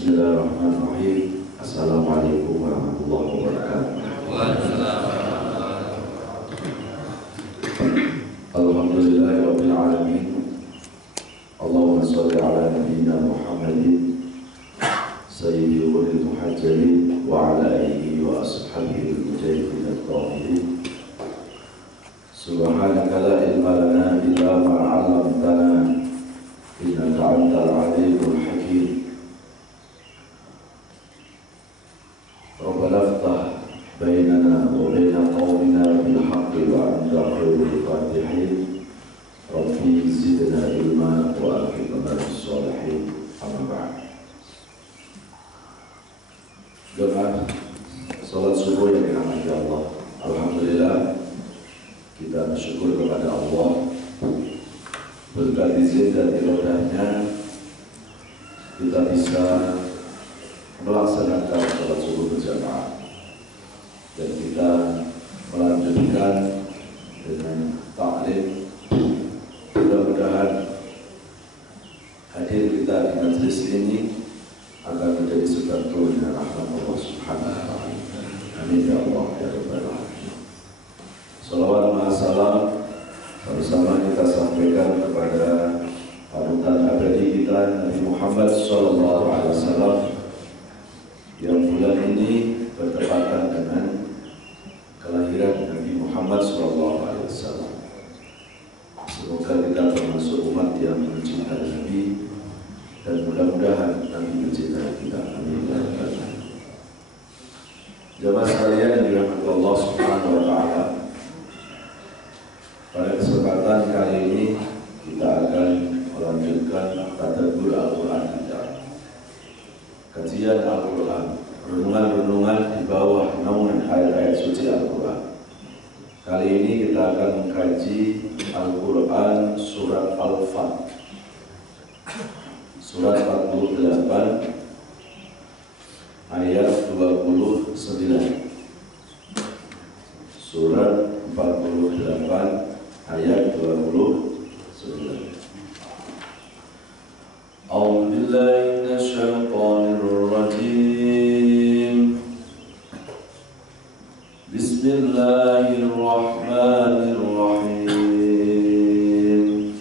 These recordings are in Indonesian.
Bismillahirrahmanirrahim. Assalamualaikum warahmatullahi wabarakatuh. Alhamdulillahirabbil alamin. Allahumma shalli ala nabiyyina Muhammadin sayyidil muhajjalin wa ala alihi wa ashabihi al-mujahidin at-tahirin. Subhanaka la ilma lana illa ma 'allamtana innaka antal alimul hakim. Rabbana iftah bainana wa baina qaumina bil haqqi wa anta khairul fatihin. Rabbi zidna ilma wa alhiqna bis sholihin. Amma ba'd. Jemaah salat subuh yang dirahmati Allah. Alhamdulillah, kita bersyukur kepada Allah berkat izin dan iradahnya kita bisa melaksanakan salat subuh berjamaah dan kita melanjutkan dengan taklim. Mudah-mudahan hadir kita di majelis ini akan menjadi sebab turunnya rahmat Allah Subhanahu wa taala. Amin ya Allah ya rabbal alamin. Salawat wa salam bersama kita sampaikan kepada panutan abadi kita Nabi Muhammad sallallahu alaihi wasallam yang bulan ini bertepatan dengan kelahiran Nabi Muhammad sallallahu alaihi wasallam. Semoga kita termasuk umat yang mencintai Nabi dan mudah-mudahan Nabi mencintai kita. Amin ya rabbal alamin. Jemaah sekalian yang dirahmati Allah Subhanahu wa taala, pada kesempatan kali ini kita akan melanjutkan tadabbur Al-Qur'an kita. Kajian Al-Qur'an, renungan-renungan di bawah naungan ayat-ayat suci Al-Qur'an. Kali ini kita akan mengkaji Al-Qur'an surat Al-Fat. Surat 48 ayat 29. Surat 48 ayat 29. A'udzu billahi minasy syaithanir rajim. Bismillahirrahmanirrahim.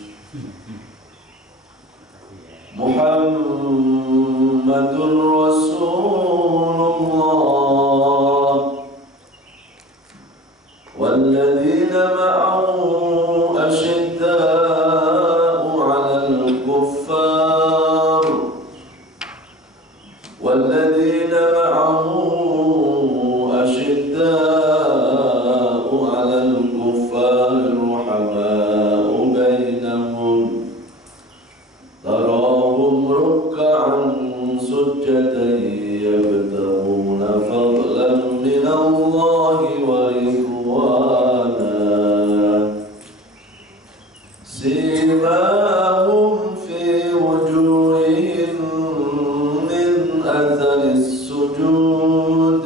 Muhammadur Rasulullah walladzina ma'ahu asyidda'u 'alal kuffar walladzina ma'ahu asyidda'u 'alal kuffar ruhama'u bainahum tarahum ruk'an sujjadan yabtaghuna fadlan minallahi wa ridwana simahum fi wujuhihim min atharis sujud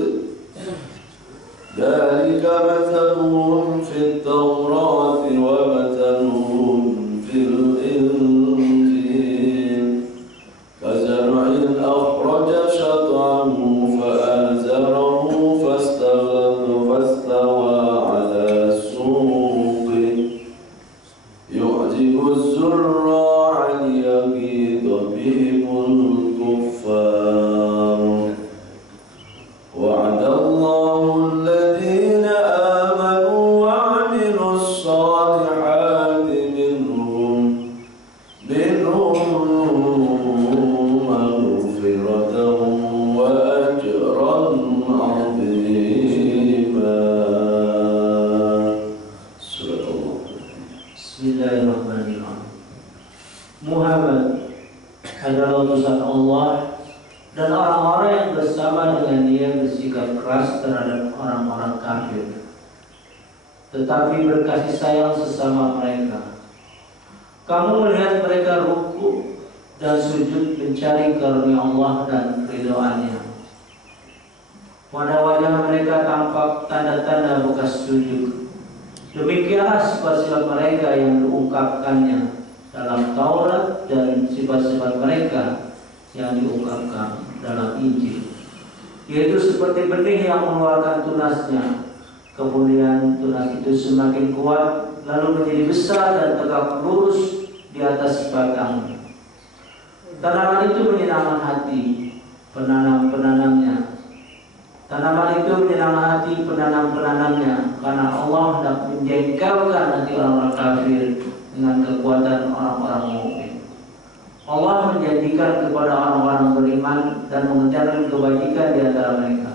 dhalika mathaluhum fit tawrati wa mathaluhum fil injil kazar'in akhraja shat'ahu fa'azarahu fastawa 'ala suqi yu'jibu az-zurra'a liyaghidha bihimul kuffar wa'ada Allahu alladhina amanu wa 'amilus salihati minhum maghfiratan wa ajran 'azima. Surah Allah. Bismillahirrahmanirrahim. Muhammad adalah utusan Allah dan orang-orang yang bersama dengan dia bersikap keras terhadap orang-orang kafir, tetapi berkasih sayang sesama mereka. Kamu melihat mereka ruku dan sujud mencari karunia Allah dan ridhoannya. Pada wajah mereka tampak tanda-tanda bekas sujud. Demikianlah sifat-sifat mereka yang diungkapkannya dalam Taurat dan sifat-sifat mereka yang diungkapkan dalam Injil, yaitu seperti benih yang mengeluarkan tunasnya. Kemudian tunas itu semakin kuat, lalu menjadi besar dan tegak lurus di atas batangnya. Tanaman itu menyenangkan hati penanamnya. Tanaman itu menyenangkan hati penanamnya, karena Allah hendak menjengkelkan hati orang-orang kafir dengan kekuatan orang-orang mukmin. Allah menjanjikan kepada orang-orang beriman dan mengejarkan kebajikan di antara mereka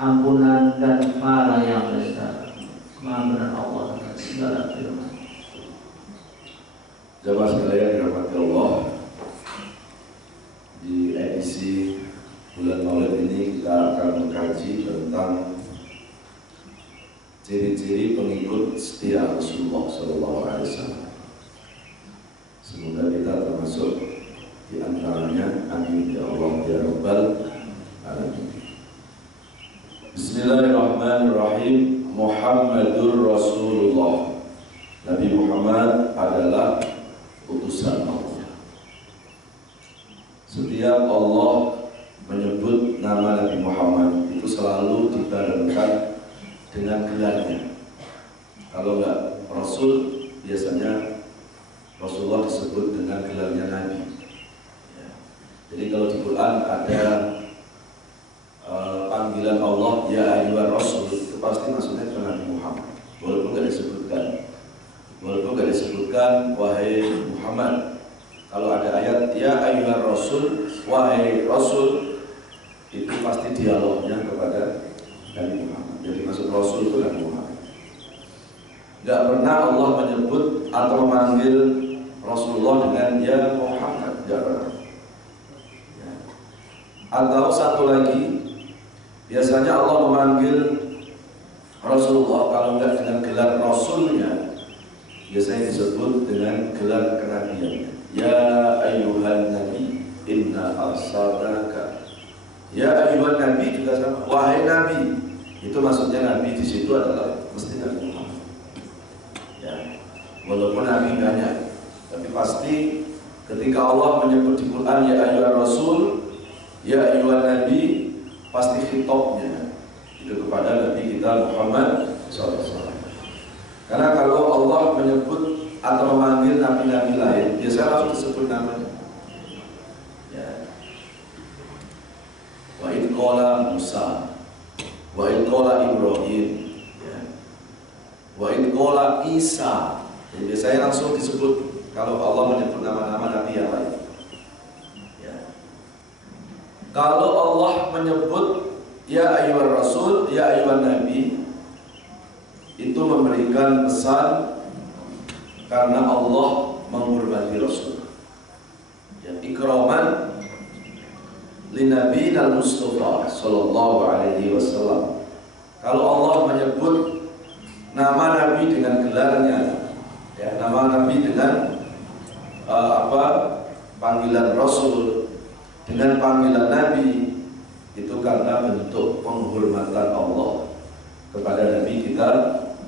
ampunan dan pahala yang besar. Maha benar Allah atas segala firman. Jamaah sekalian dirahmati Allah, di edisi bulan Maulid ini kita akan mengkaji tentang ciri-ciri pengikut setia Rasulullah SAW. Semoga kita termasuk di antaranya. Amin ya Allah ya Rabbal Alamin. Bismillahirrahmanirrahim. Muhammadur Rasulullah. Nabi Muhammad adalah utusan Allah. Setiap Allah menyebut nama Nabi Muhammad itu selalu dibarengkan dengan gelarnya. Kalau enggak Rasul, biasanya Rasulullah disebut dengan gelarnya Nabi. Ya. Jadi kalau di Quran ada panggilan Allah ya ayyuhar Rasul, itu pasti maksudnya ke Nabi Muhammad. Walaupun enggak disebutkan wahai Muhammad. Kalau ada ayat ya ayyuhar Rasul, wahai Rasul, itu pasti dialognya kepada Nabi Muhammad. Jadi maksud Rasul itu Nabi Muhammad. Enggak pernah Allah menyebut atau memanggil Rasulullah dengan ya Muhammad, enggak pernah. Ya. Atau satu lagi, biasanya Allah memanggil Rasulullah kalau enggak dengan gelar Rasulnya, biasanya disebut dengan gelar kenabian. Ya ayyuhan nabi inna arsalnaka. Ya ayyuhan nabi juga sama. Wahai nabi. Itu maksudnya nabi di situ adalah mesti Nabi Muhammad. Ya. Walaupun nabi banyak, tapi pasti ketika Allah menyebut di Quran ya ayyuhan rasul, ya ayyuhan nabi, pasti khitabnya itu kepada Nabi kita Muhammad SAW. Karena kalau Allah menyebut atau memanggil nabi-nabi lain, biasanya langsung disebut namanya. Ya. Wa idh qala Musa, wa idh qala Ibrahim, ya. Wa idh qala Isa. Jadi biasanya langsung disebut kalau Allah menyebut nama-nama nabi yang lain. Ya. Kalau Allah menyebut ya ayyuhar rasul, ya ayyuhan nabi, itu memberikan pesan karena Allah menghormati Rasul. Ya, ikraman linabi al-Mustafa sallallahu alaihi wasallam. Kalau Allah menyebut nama Nabi dengan gelarnya, ya, nama Nabi dengan panggilan Rasul, dengan panggilan Nabi, itu karena bentuk penghormatan Allah kepada Nabi kita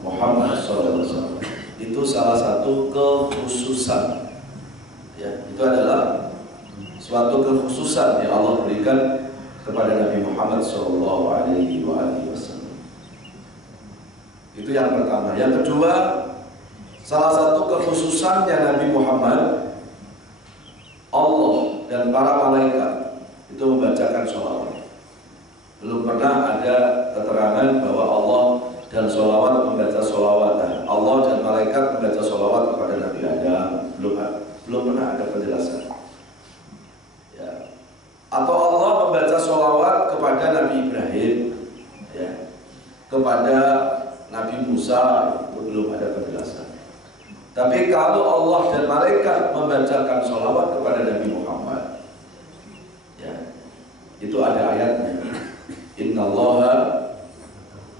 Muhammad SAW. Itu salah satu kekhususan. Ya, itu adalah suatu kekhususan yang Allah berikan kepada Nabi Muhammad SAW. Itu yang pertama. Yang kedua, salah satu kekhususannya Nabi Muhammad, Allah dan para malaikat itu membacakan sholawat. Belum pernah ada keterangan bahwa Allah dan sholawat membaca sholawatan. Allah dan malaikat membaca sholawat kepada Nabi Adam. Belum pernah ada penjelasan. Ya. Atau Allah membaca sholawat kepada Nabi Ibrahim, ya, kepada Nabi Musa, itu belum ada penjelasan. Tapi kalau Allah dan malaikat membacakan sholawat kepada Nabi Muhammad, ya, itu ada ayatnya. Innallaha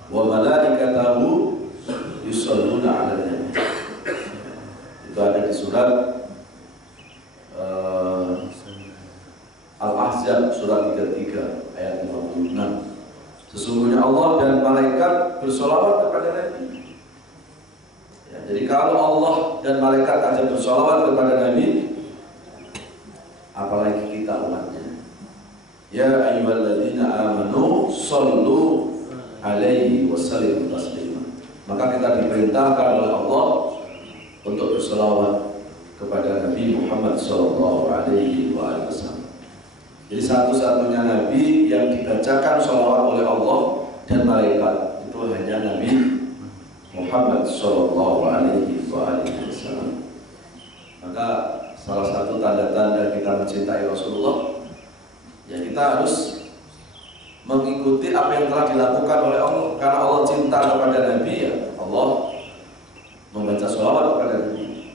wa malaikatahu yusholluna 'alan nabi. Itu ada di surat Al-Ahzab surat 33 ayat 56. Sesungguhnya Allah dan malaikat bersolawat kepada Nabi. Ya, jadi kalau Allah dan malaikat aja bersolawat kepada Nabi, apalagi kita umatnya. Ya ayyuhalladzina amanu shallu alaihi wasallimu taslima. Maka kita diperintahkan oleh Allah untuk berselawat kepada Nabi Muhammad sallallahu alaihi wasallam. Jadi satu-satunya nabi yang dibacakan sholawat oleh Allah dan malaikat itu hanya Nabi Muhammad sallallahu alaihi wasallam. Maka salah satu tanda-tanda kita mencintai Rasulullah, ya kita harus mengikuti apa yang telah dilakukan oleh Allah. Karena Allah cinta kepada Nabi, ya Allah membaca sholawat kepada Nabi.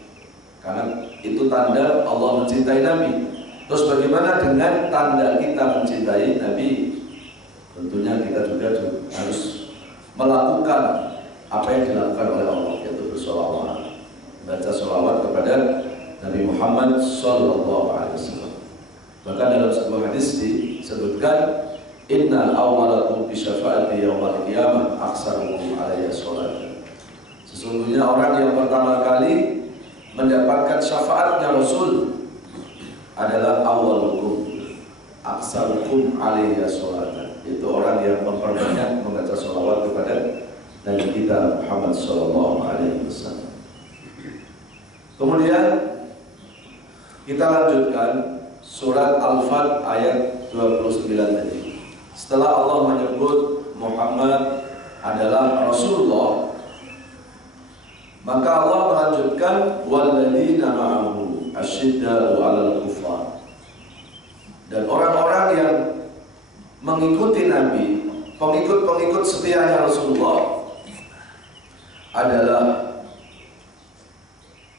Karena itu tanda Allah mencintai Nabi. Terus bagaimana dengan tanda kita mencintai Nabi? Tentunya kita juga harus melakukan apa yang dilakukan oleh Allah, yaitu bersolawat, baca solawat kepada Nabi Muhammad sallallahu alaihi wasallam. Bahkan dalam sebuah hadis disebutkan, Innal awwalakum bi syafaati yaumil qiyamah aksarukum alayya sholatan. Sesungguhnya orang yang pertama kali mendapatkan syafaatnya Rasul adalah awalukum aksarukum alayya sholatan. Itu orang yang memperbanyak membaca sholawat kepada Nabi kita Muhammad sallallahu alaihi wasallam. Kemudian kita lanjutkan surat Al-Fat ayat 29 tadi. Setelah Allah menyebut Muhammad adalah Rasulullah, maka Allah melanjutkan walladzina ma'ahu asyidda'u 'alal kuffar. Dan orang-orang yang mengikuti Nabi, pengikut-pengikut setianya Rasulullah adalah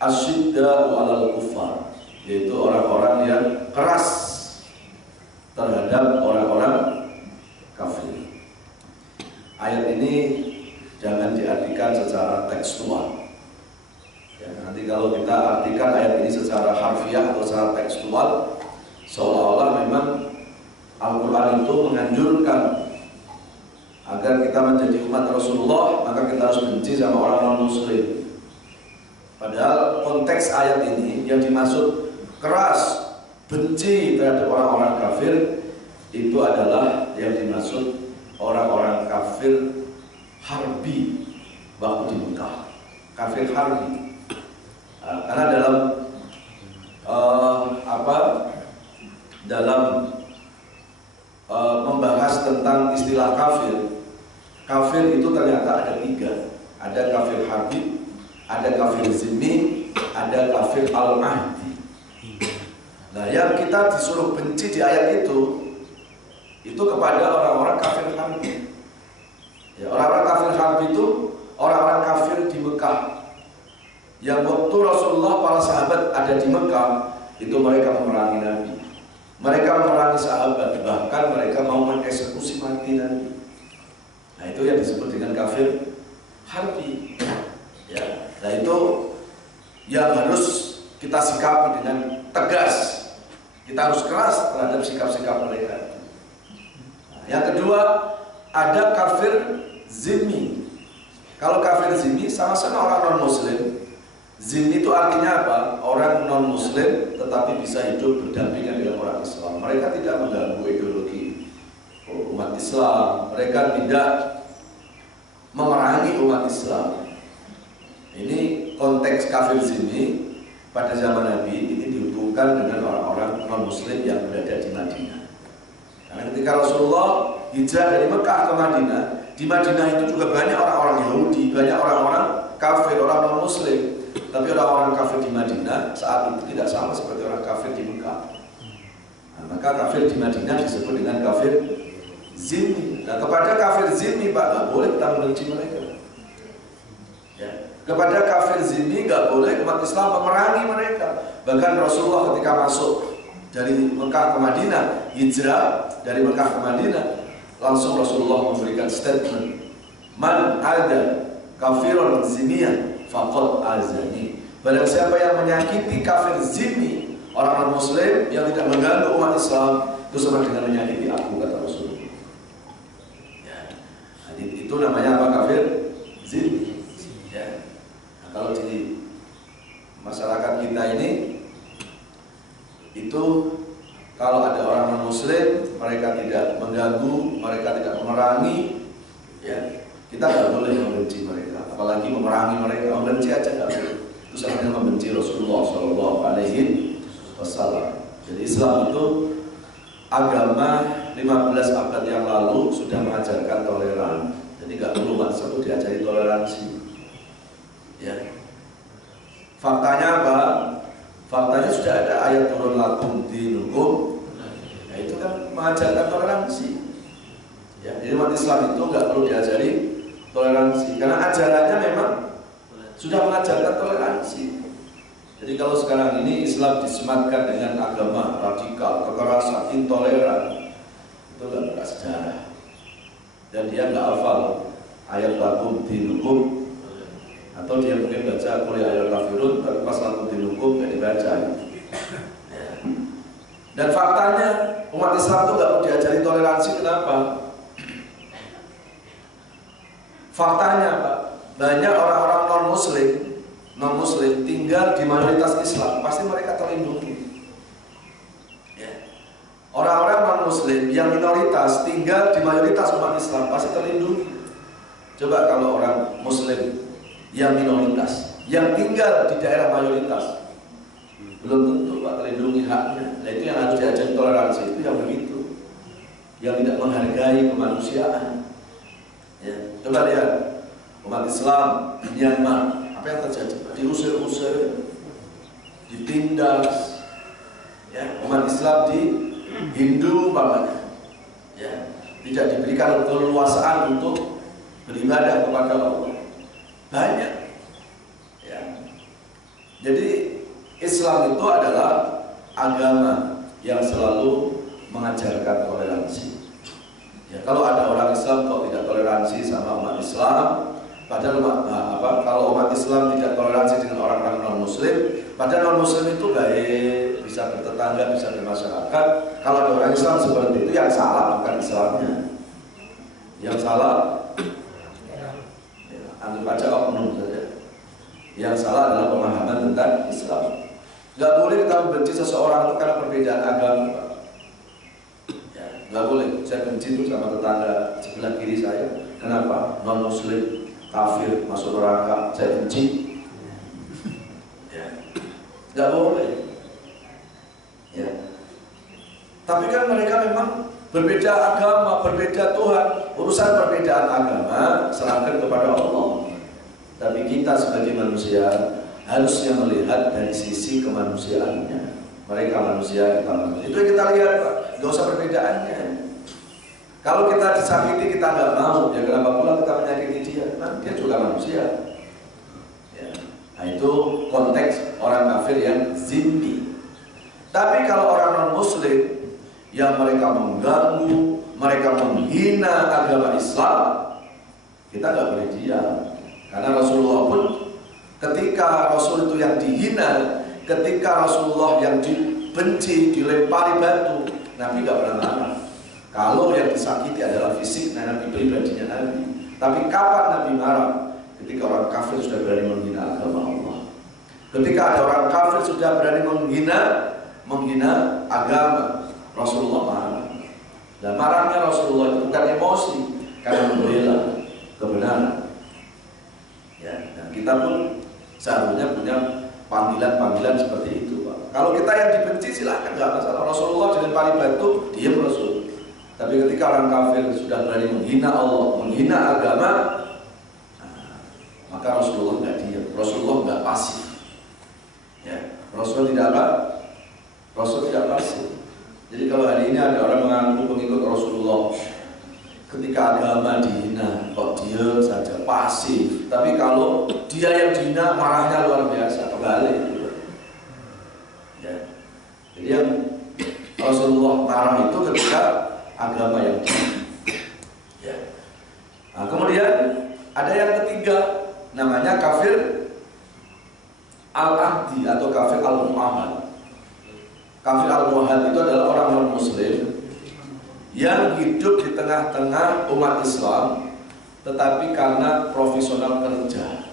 asyidda'u 'alal kuffar, yaitu orang-orang yang keras terhadap orang-orang kafir. Ayat ini jangan diartikan secara tekstual. Ya, nanti kalau kita artikan ayat ini secara harfiah atau secara tekstual, seolah-olah memang Al-Quran itu menganjurkan agar kita menjadi umat Rasulullah, maka kita harus benci sama orang non-muslim. Padahal konteks ayat ini yang dimaksud keras, benci terhadap orang-orang kafir, itu adalah yang dimaksud orang-orang kafir harbi waktu di Mekah, kafir harbi. Karena dalam membahas tentang istilah kafir itu ternyata ada 3. Ada kafir harbi, ada kafir zimmi, ada kafir al-ahdi. Nah, yang kita disuruh benci di ayat itu kepada orang-orang kafir harbi. Ya, orang-orang kafir harbi itu orang-orang kafir di Mekah. Yang waktu Rasulullah, para sahabat ada di Mekah, itu mereka memerangi Nabi. Mereka memerangi sahabat, bahkan mereka mau mengeksekusi mati Nabi. Nah, itu yang disebut dengan kafir harbi. Ya, nah itu yang harus kita sikapi dengan tegas. Kita harus keras terhadap sikap-sikap mereka. Yang kedua, ada kafir zimmi. Kalau kafir zimmi sama-sama orang non-muslim. Zimmi itu artinya apa? Orang non-muslim tetapi bisa hidup berdampingan dengan orang Islam. Mereka tidak mengganggu ideologi umat Islam. Mereka tidak memerangi umat Islam. Ini konteks kafir zimmi pada zaman Nabi ini dihubungkan dengan orang-orang non-muslim yang berada di Madinah. Karena ketika Rasulullah hijrah dari Mekah ke Madinah, di Madinah itu juga banyak orang-orang Yahudi, banyak orang-orang kafir, orang non-muslim. Tapi orang-orang kafir di Madinah saat itu tidak sama seperti orang kafir di Mekah. Nah, maka kafir di Madinah disebut dengan kafir zimmi. Nah, kepada kafir zimmi, Pak, nggak boleh kita membenci mereka. Ya. Kepada kafir zimmi nggak boleh umat Islam memerangi mereka. Bahkan Rasulullah ketika masuk dari Mekah ke Madinah, hijrah dari Mekah ke Madinah, langsung Rasulullah memberikan statement, man ada kafirun zimmiyan faqad azani. Barang siapa yang menyakiti kafir zimmi, orang non-muslim yang tidak mengganggu umat Islam, itu sama dengan menyakiti aku, kata Rasulullah. Ya. Nah, itu namanya apa? Kafir zimmi. Ya. Nah, kalau di masyarakat kita ini itu kalau ada orang non-muslim, mereka tidak mengganggu, mereka tidak memerangi, ya kita nggak boleh membenci mereka, apalagi memerangi mereka. Membenci aja nggak boleh. Itu sama membenci Rasulullah Shallallahu Alaihi Wasallam. Jadi Islam itu agama 15 abad yang lalu sudah mengajarkan toleran. Jadi nggak perlu maksud diajari toleransi. Ya. Faktanya apa? Faktanya sudah ada ayat turun lakum dinukum. Nah, itu kan mengajarkan toleransi. Ya, jadi umat Islam itu nggak perlu diajari toleransi karena ajarannya memang sudah mengajarkan toleransi. Jadi kalau sekarang ini Islam disematkan dengan agama radikal, kekerasan, intoleran, itu nggak sejarah. Dan dia nggak hafal ayat lakum dinukum, atau dia mungkin baca kuliah ayat kafirun, tapi pas lakum dinukum nggak dibaca. Dan faktanya umat Islam itu nggak diajari toleransi. Kenapa? Faktanya Pak, banyak orang-orang non-muslim tinggal di mayoritas Islam, pasti mereka terlindungi. Ya. Orang-orang non-muslim yang minoritas tinggal di mayoritas umat Islam, pasti terlindungi. Coba kalau orang muslim yang minoritas yang tinggal di daerah mayoritas, belum tentu Pak terlindungi haknya. Nah, itu yang harus diajari toleransi, itu yang begitu, yang tidak menghargai kemanusiaan. Ya, coba lihat umat Islam di Myanmar, apa yang terjadi? Diusir-usir, ditindas. Ya, umat Islam di Hindu umpamanya, ya, tidak diberikan keleluasaan untuk beribadah kepada Allah. Banyak. Ya. Jadi Islam itu adalah agama yang selalu mengajarkan toleransi. Ya, kalau ada orang Islam kok tidak toleransi sama umat Islam, padahal kalau umat Islam tidak toleransi dengan orang-orang non-muslim, padahal non-muslim itu baik, bisa bertetangga, bisa bermasyarakat. Kalau ada orang Islam seperti itu, yang salah bukan Islamnya, yang salah anggap aja oknum saja. Yang salah adalah pemahaman tentang Islam. Gak boleh kita membenci seseorang itu karena perbedaan agama. Nggak boleh, saya benci itu sama tetangga sebelah kiri saya. Kenapa? Non-muslim, kafir, masuk neraka, saya benci. Ya. Nggak boleh. Ya. Tapi kan mereka memang berbeda agama, berbeda Tuhan. Urusan perbedaan agama serahkan kepada Allah. Tapi kita sebagai manusia harusnya melihat dari sisi kemanusiaannya. Mereka manusia, kita manusia. Itu yang kita lihat Pak, nggak usah perbedaannya. Kalau kita disakiti kita nggak mau, ya kenapa pula kita menyakiti dia? Nah, dia juga manusia. Ya. Nah itu konteks orang kafir yang zimmi. Tapi kalau orang non-muslim yang mereka mengganggu, mereka menghina agama Islam, kita nggak boleh diam. Karena Rasulullah pun ketika Rasul itu yang dihina, ketika Rasulullah yang dibenci, dilempari batu, Nabi nggak pernah marah. Kalau yang disakiti adalah fisik, Nabi pribadinya Nabi. Tapi kapan Nabi marah? Ketika orang kafir sudah berani menghina agama Allah. Ketika ada orang kafir sudah berani menghina agama, Rasulullah marah. Dan marahnya Rasulullah itu bukan emosi, karena membela kebenaran. Ya, dan kita pun seharusnya punya panggilan-panggilan seperti itu, Pak. Kalau kita yang dibenci silahkan, nggak masalah. Rasulullah dilempari batu, diam Rasul. Tapi ketika orang kafir sudah berani menghina Allah, menghina agama, maka Rasulullah nggak diam. Rasulullah nggak pasif. Ya, Rasul tidak apa? Rasul tidak pasif. Jadi kalau hari ini ada orang mengaku pengikut Rasulullah, ketika agama dihina, kok dia saja pasif. Tapi kalau dia yang dihina, marahnya luar biasa, kebalik. Ya. Jadi yang Rasulullah marah itu ketika agama yang dihina. Ya. Nah, kemudian ada yang ketiga, namanya kafir al-ahdi atau kafir al-mu'ahad. Kafir al-mu'ahad itu adalah orang non-muslim yang hidup di tengah-tengah umat Islam, tetapi karena profesional kerja,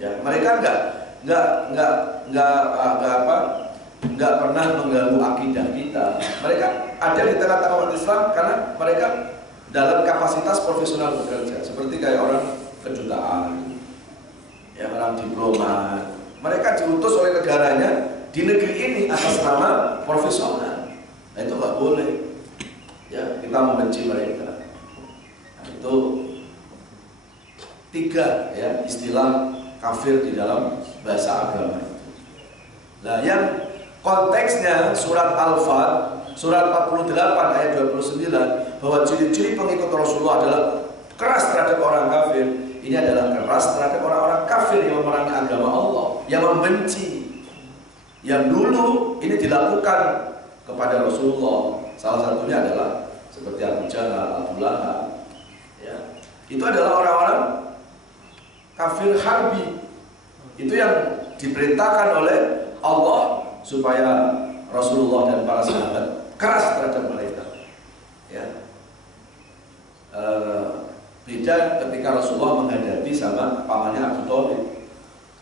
ya mereka nggak pernah mengganggu akidah kita. Mereka ada di tengah-tengah umat Islam karena mereka dalam kapasitas profesional bekerja, seperti kayak orang kedutaan, ya, orang diplomat. Mereka diutus oleh negaranya di negeri ini atas nama profesional. Nah, itu nggak boleh. Ya, kita membenci mereka. Nah, itu 3 ya istilah kafir di dalam bahasa agama. Nah, yang konteksnya surat Al-Fat, surat 48 ayat 29, bahwa ciri-ciri pengikut Rasulullah adalah keras terhadap orang kafir. Ini adalah keras terhadap orang-orang kafir yang memerangi agama Allah, yang membenci. Yang dulu ini dilakukan kepada Rasulullah. Salah satunya adalah seperti Abu Jahal, Abu Lahab. Ya. Itu adalah orang-orang kafir harbi. Itu yang diperintahkan oleh Allah supaya Rasulullah dan para sahabat keras terhadap mereka. Ya. Beda ketika Rasulullah menghadapi sama pamannya Abu Thalib.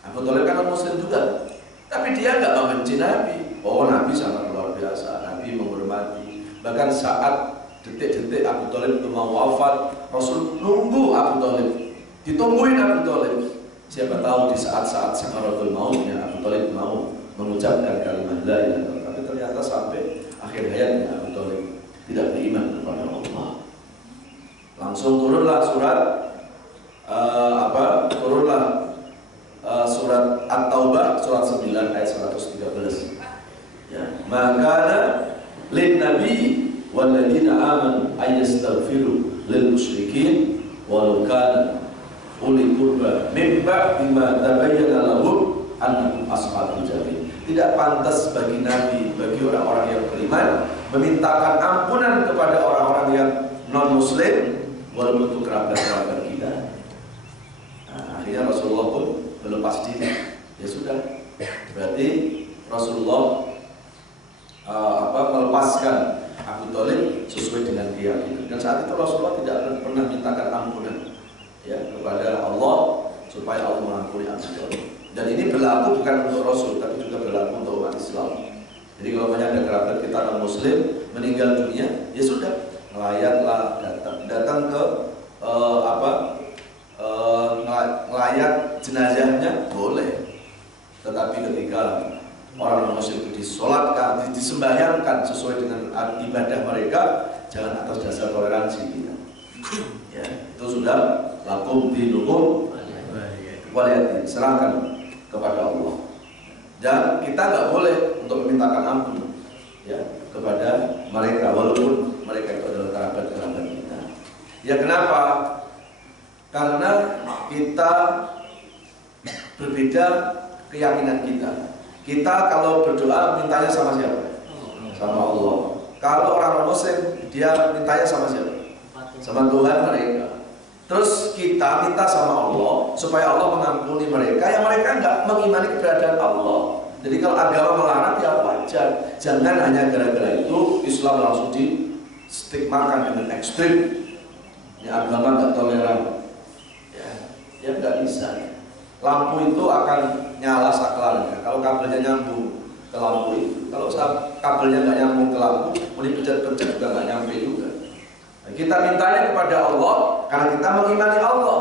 Abu Thalib kan Muslim juga, tapi dia nggak membenci Nabi. Oh, Nabi sangat luar biasa, Nabi menghormati. Bahkan saat detik-detik Abu Thalib itu mau wafat, Rasul nunggu Abu Thalib, ditungguin Abu Thalib. Siapa tahu di saat-saat sakaratul mautnya Abu Thalib mau mengucapkan kalimat la ilaha illallah, tapi ternyata sampai akhir hayatnya Abu Thalib tidak beriman kepada Allah. Langsung turunlah surat surat At-Taubah surat 9 ayat 113. Ya, maka lin nabi wal ladina amanu ayastaghfiru lil musyrikin walau kana uli qurba min ba'di ma tabayyana lahum annahum ashabul jahim. Tidak pantas bagi nabi, bagi orang-orang yang beriman memintakan ampunan kepada orang-orang yang non muslim walaupun itu kerabat-kerabat kita. Nah, akhirnya Rasulullah pun melepas diri. Ya sudah, berarti Rasulullah melepaskan Abu Thalib sesuai dengan keyakinan. Dan saat itu Rasulullah tidak pernah mintakan ampunan ya kepada Allah supaya Allah mengampuni Abu Thalib. Dan ini berlaku bukan untuk Rasul, tapi juga berlaku untuk umat Islam. Jadi kalau ada kerabat kita non Muslim meninggal dunia, ya sudah, melayatlah, datang ke melayat jenazahnya boleh. Tetapi ketika orang muslim itu disolatkan, disembahyangkan sesuai dengan ibadah mereka, jangan atas dasar toleransi kita. Ya, itu sudah lakum dinukum waliyadin, serahkan kepada Allah. Dan kita nggak boleh untuk memintakan ampun ya kepada mereka, walaupun mereka itu adalah kerabat-kerabat kita. Ya kenapa? Karena kita berbeda keyakinan kita. Kita kalau berdoa mintanya sama siapa? Sama Allah. Kalau orang Muslim dia mintanya sama siapa? Sama Tuhan mereka. Terus kita minta sama Allah supaya Allah mengampuni mereka yang mereka nggak mengimani keberadaan Allah. Jadi kalau agama melarang ya wajar. Jangan hanya gara-gara itu Islam langsung di stigmakan dengan ekstrim. Ya agama nggak toleran. Ya nggak bisa. Lampu itu akan nyala saklarnya kalau kabelnya nyambung ke lampu itu. Kalau kabelnya nggak nyambung ke lampu, mau dipencet-pencet juga nggak nyampe juga. Nah, kita mintanya kepada Allah karena kita mengimani Allah.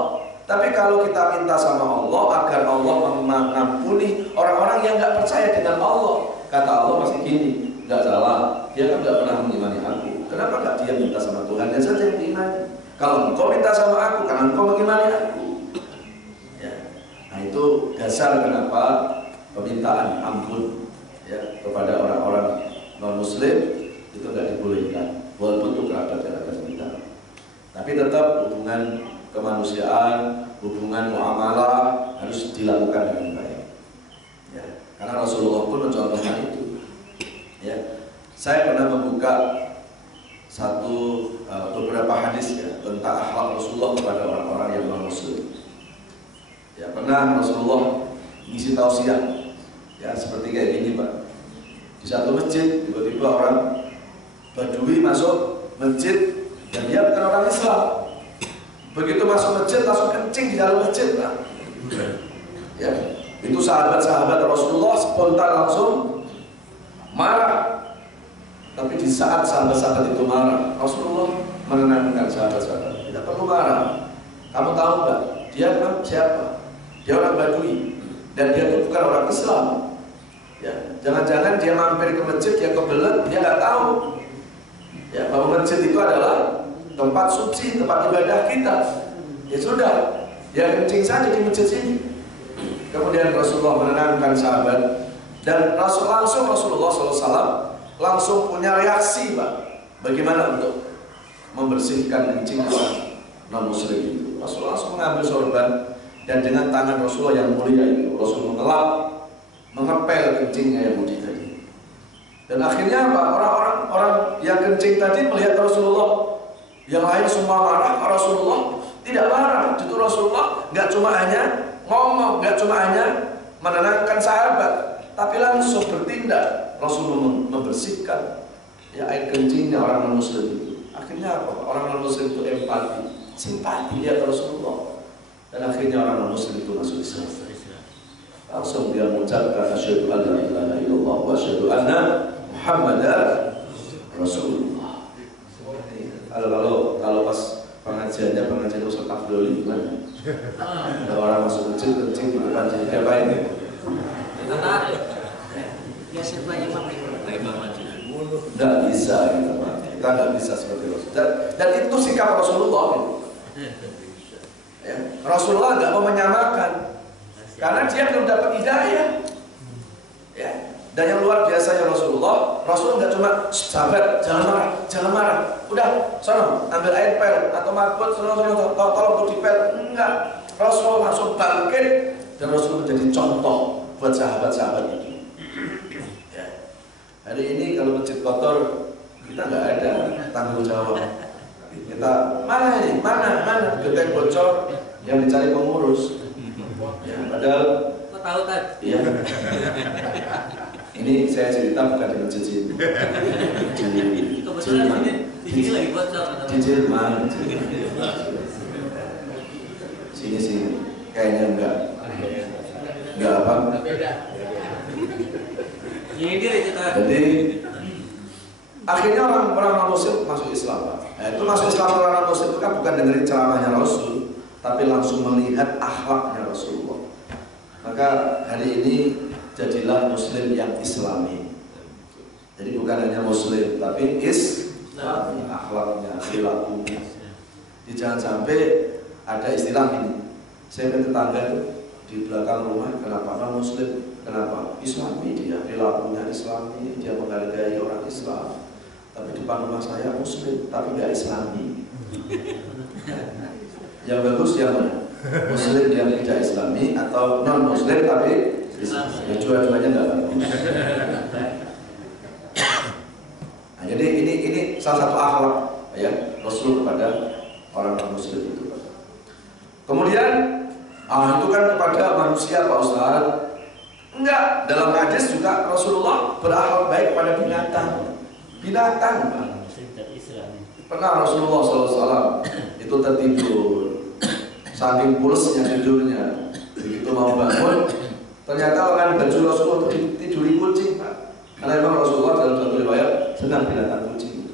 Tapi kalau kita minta sama Allah agar Allah mengampuni orang-orang yang nggak percaya dengan Allah, kata Allah masih gini, nggak salah. Dia kan nggak pernah mengimani aku. Kenapa nggak dia minta sama Tuhan dan saja yang diimani? Kalau engkau minta sama aku, karena engkau mengimani aku. Nah itu dasar kenapa permintaan ampun ya kepada orang-orang non Muslim itu nggak dibolehkan, walaupun itu kerabat-kerabat kita. Tapi tetap hubungan kemanusiaan, hubungan muamalah harus dilakukan dengan baik. Ya, karena Rasulullah pun mencontohkan itu. Ya, saya pernah membuka beberapa hadis ya tentang akhlak Rasulullah kepada orang-orang yang non Muslim. Ya pernah Rasulullah ngisi tausiah ya seperti kayak gini Pak. Di satu masjid tiba-tiba orang Badui masuk masjid dan dia bukan orang Islam. Begitu masuk masjid langsung kencing di dalam masjid Pak. Ya itu sahabat-sahabat Rasulullah spontan langsung marah. Tapi di saat sahabat-sahabat itu marah, Rasulullah menenangkan sahabat-sahabat. Tidak perlu marah. Kamu tahu nggak? Dia kan siapa? Dia orang Badui dan dia itu bukan orang Islam. Ya, jangan-jangan dia mampir ke masjid, dia kebelet, dia nggak tahu. Ya, bahwa masjid itu adalah tempat suci, tempat ibadah kita. Ya sudah, dia kencing saja di masjid sini. Kemudian Rasulullah menenangkan sahabat dan Rasulullah SAW langsung punya reaksi, Pak. Bagaimana untuk membersihkan kencing orang non-muslim itu? Rasulullah langsung mengambil sorban dan dengan tangan Rasulullah yang mulia itu Rasul mengelap, mengepel kencingnya yang mulia tadi. Dan akhirnya apa? Orang yang kencing tadi melihat Rasulullah, yang lain semua marah, Rasulullah tidak marah. Justru Rasulullah nggak cuma hanya ngomong, nggak cuma hanya menenangkan sahabat, tapi langsung bertindak. Rasulullah membersihkan ya air kencingnya orang non-muslim itu. Akhirnya apa? Orang non-muslim itu empati, simpati lihat Rasulullah, dan akhirnya orang non-muslim itu masuk Islam. Langsung dia mengucapkan asyhadu an la ilaha illallah wa asyhadu anna Muhammadar Rasulullah. Kalau pas pengajian Ustaz Abdul gimana? Ada orang masuk masjid kencing di depan jadi apa ini? Ya sebanyak Tidak bisa gitu, Pak. Kita nggak bisa seperti Rasulullah. Dan itu sikap Rasulullah. Ya. Rasulullah nggak mau menyamakan, karena dia belum dapat hidayah. Ya. Dan yang luar biasanya Rasul nggak cuma sahabat jangan marah, udah, sono ambil air pel atau marbot, tolong untuk dipel. Enggak, Rasul langsung bangkit dan Rasul menjadi contoh buat sahabat-sahabat itu. Hari ini kalau masjid kotor, kita nggak ada tanggung jawab. Kita mana genteng bocor yang dicari pengurus. Ya, padahal kok tahu kan? Iya. Ini saya cerita bukan di masjid ini. Kebetulan ini lagi bocor. Di Jerman. Sini kayaknya enggak apa. Jadi akhirnya orang non-muslim masuk Islam, Pak. Nah, itu masuk Islam orang non-muslim itu kan bukan dengerin ceramahnya Rasul, tapi langsung melihat akhlaknya Rasulullah. Maka hari ini jadilah muslim yang islami. Jadi bukan hanya muslim, tapi islami, akhlaknya, perilakunya. Jadi jangan sampai ada istilah ini. Saya ke tetangga di belakang rumah, kenapa non muslim? Kenapa? Islami dia, perilakunya Islami, dia menghargai orang Islam. Tapi depan rumah saya muslim, tapi nggak Islami. Yang bagus yang mana? Muslim yang tidak Islami atau non muslim tapi Islam? Ya dua-duanya nggak bagus. Nah, jadi ini salah satu akhlak ya Rasul kepada orang non muslim itu. Kemudian itu kan kepada manusia, Pak Ustaz. Enggak, dalam hadis juga Rasulullah berakhlak baik kepada binatang. Binatang, Pak. Pernah Rasulullah SAW itu tertidur, saking pulesnya tidurnya. Begitu mau bangun, ternyata lengan baju Rasulullah itu tiduri kucing, Pak. Karena memang Rasulullah dalam satu riwayat senang binatang kucing.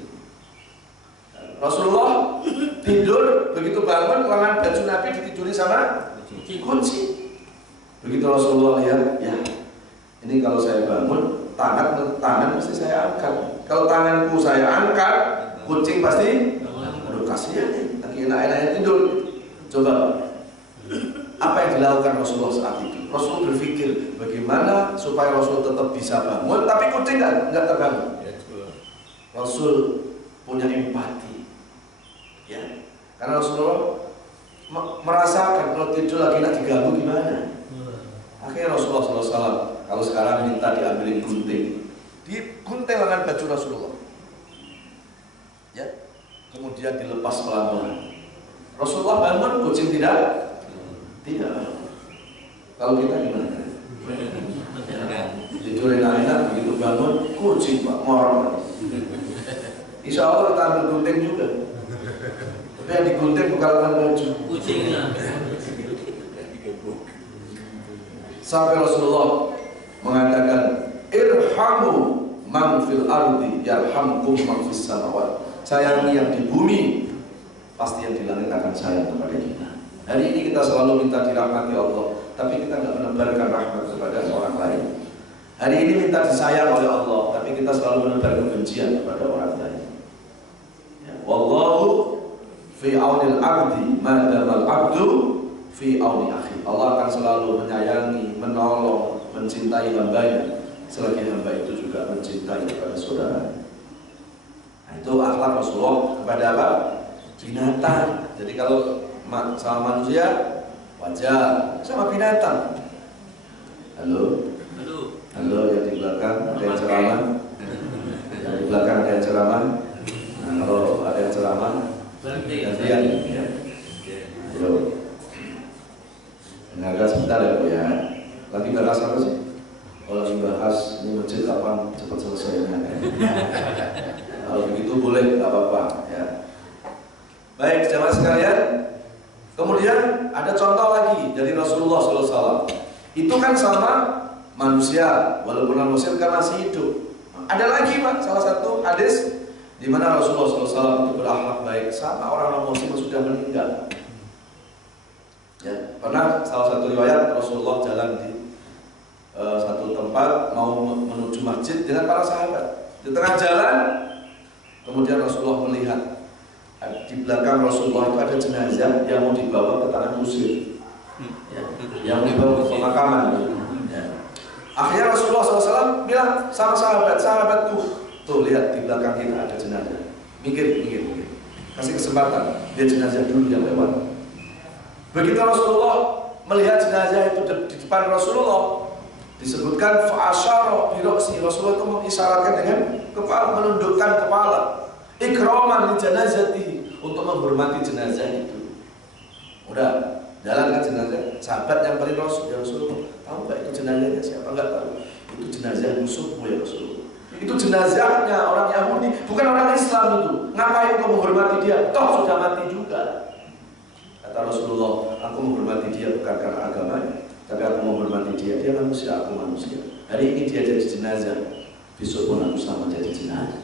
Rasulullah tidur, begitu bangun lengan baju Nabi ditiduri sama kucing. Begitu Rasulullah lihat, ya ini kalau saya bangun, tangan pasti saya angkat. Kalau tanganku saya angkat, kucing pasti, aduh kasihan nih, lagi enak-enaknya tidur. Coba, apa yang dilakukan Rasulullah saat itu? Rasul berpikir bagaimana supaya Rasul tetap bisa bangun, tapi kucing nggak terganggu. Rasul punya empati, ya, karena Rasulullah merasakan kalau tidur lagi nak diganggu gimana. Akhirnya Rasulullah SAW kalau sekarang minta diambilin gunting, digunting lengan baju Rasulullah, ya, kemudian dilepas pelan-pelan. Rasulullah bangun, kucing tidak. Kalau kita gimana? Tidur enak-enak, begitu bangun, kucing Pak ngorong. Insya Allah kita ambil gunting juga. Tapi yang digunting bukan lengan baju. Kucingnya. Sampai Rasulullah mengatakan irhamu man fil ardi yarhamkum man fis samawat. Sayangi yang di bumi, pasti yang di langit akan sayang kepada kita. Hari ini kita selalu minta dirahmati Allah, tapi kita nggak menebarkan rahmat kepada orang lain. Hari ini minta disayang oleh Allah, tapi kita selalu menebar kebencian kepada orang lain. Ya. Wallahu fi aunil abdi ma damal abdu fi auni akhi. Allah akan selalu menyayangi, menolong, mencintai hambanya selagi hamba itu juga mencintai kepada saudara. Nah, itu akhlak Rasulullah kepada apa? Binatang. Jadi kalau sama manusia wajar, sama binatang. Halo, yang di belakang ada yang ceramah. Yang di belakang ada yang ceramah. Nah, kalau ada yang ceramah, gantian ya. Ayo. Dengarkan sebentar ya Bu ya. Lagi bahas apa sih? Oh, lagi bahas ini masjid kapan cepat selesainya. Kalau begitu boleh, nggak apa-apa ya. Baik, jemaah sekalian. Kemudian ada contoh lagi dari Rasulullah SAW. Itu kan sama manusia, walaupun manusia kan masih hidup. Ada lagi Pak, salah satu hadis di mana Rasulullah SAW itu berakhlak baik sama orang muslim yang sudah meninggal. Ya, pernah salah satu riwayat Rasulullah jalan di satu tempat mau menuju masjid dengan para sahabat. Di tengah jalan, kemudian Rasulullah melihat di belakang Rasulullah itu ada jenazah yang mau dibawa ke tanah Mesir, ya, yang dibawa ke pemakaman. Ya. Akhirnya Rasulullah SAW bilang sama sahabat tuh lihat di belakang kita ada jenazah. Mikir, kasih kesempatan, dia jenazah dulu yang lewat. Begitu Rasulullah melihat jenazah itu di depan Rasulullah, disebutkan fa'asyara biroksi. Rasulullah itu mengisyaratkan dengan kepala, menundukkan kepala. Ikraman li janazatihi, untuk menghormati jenazah itu. Udah jalan kan jenazah, sahabat yang paling Rasul, ya Rasulullah, tahu nggak itu jenazahnya siapa? Nggak tahu. Itu jenazah musuhmu ya Rasulullah. Itu jenazahnya orang Yahudi, bukan orang Islam itu. Ngapain kau menghormati dia? Toh sudah mati juga. Kata Rasulullah, aku menghormati dia bukan karena agamanya, tapi aku menghormati dia. Dia manusia, aku manusia. Hari ini dia jadi jenazah, besok pun aku sama jadi jenazah.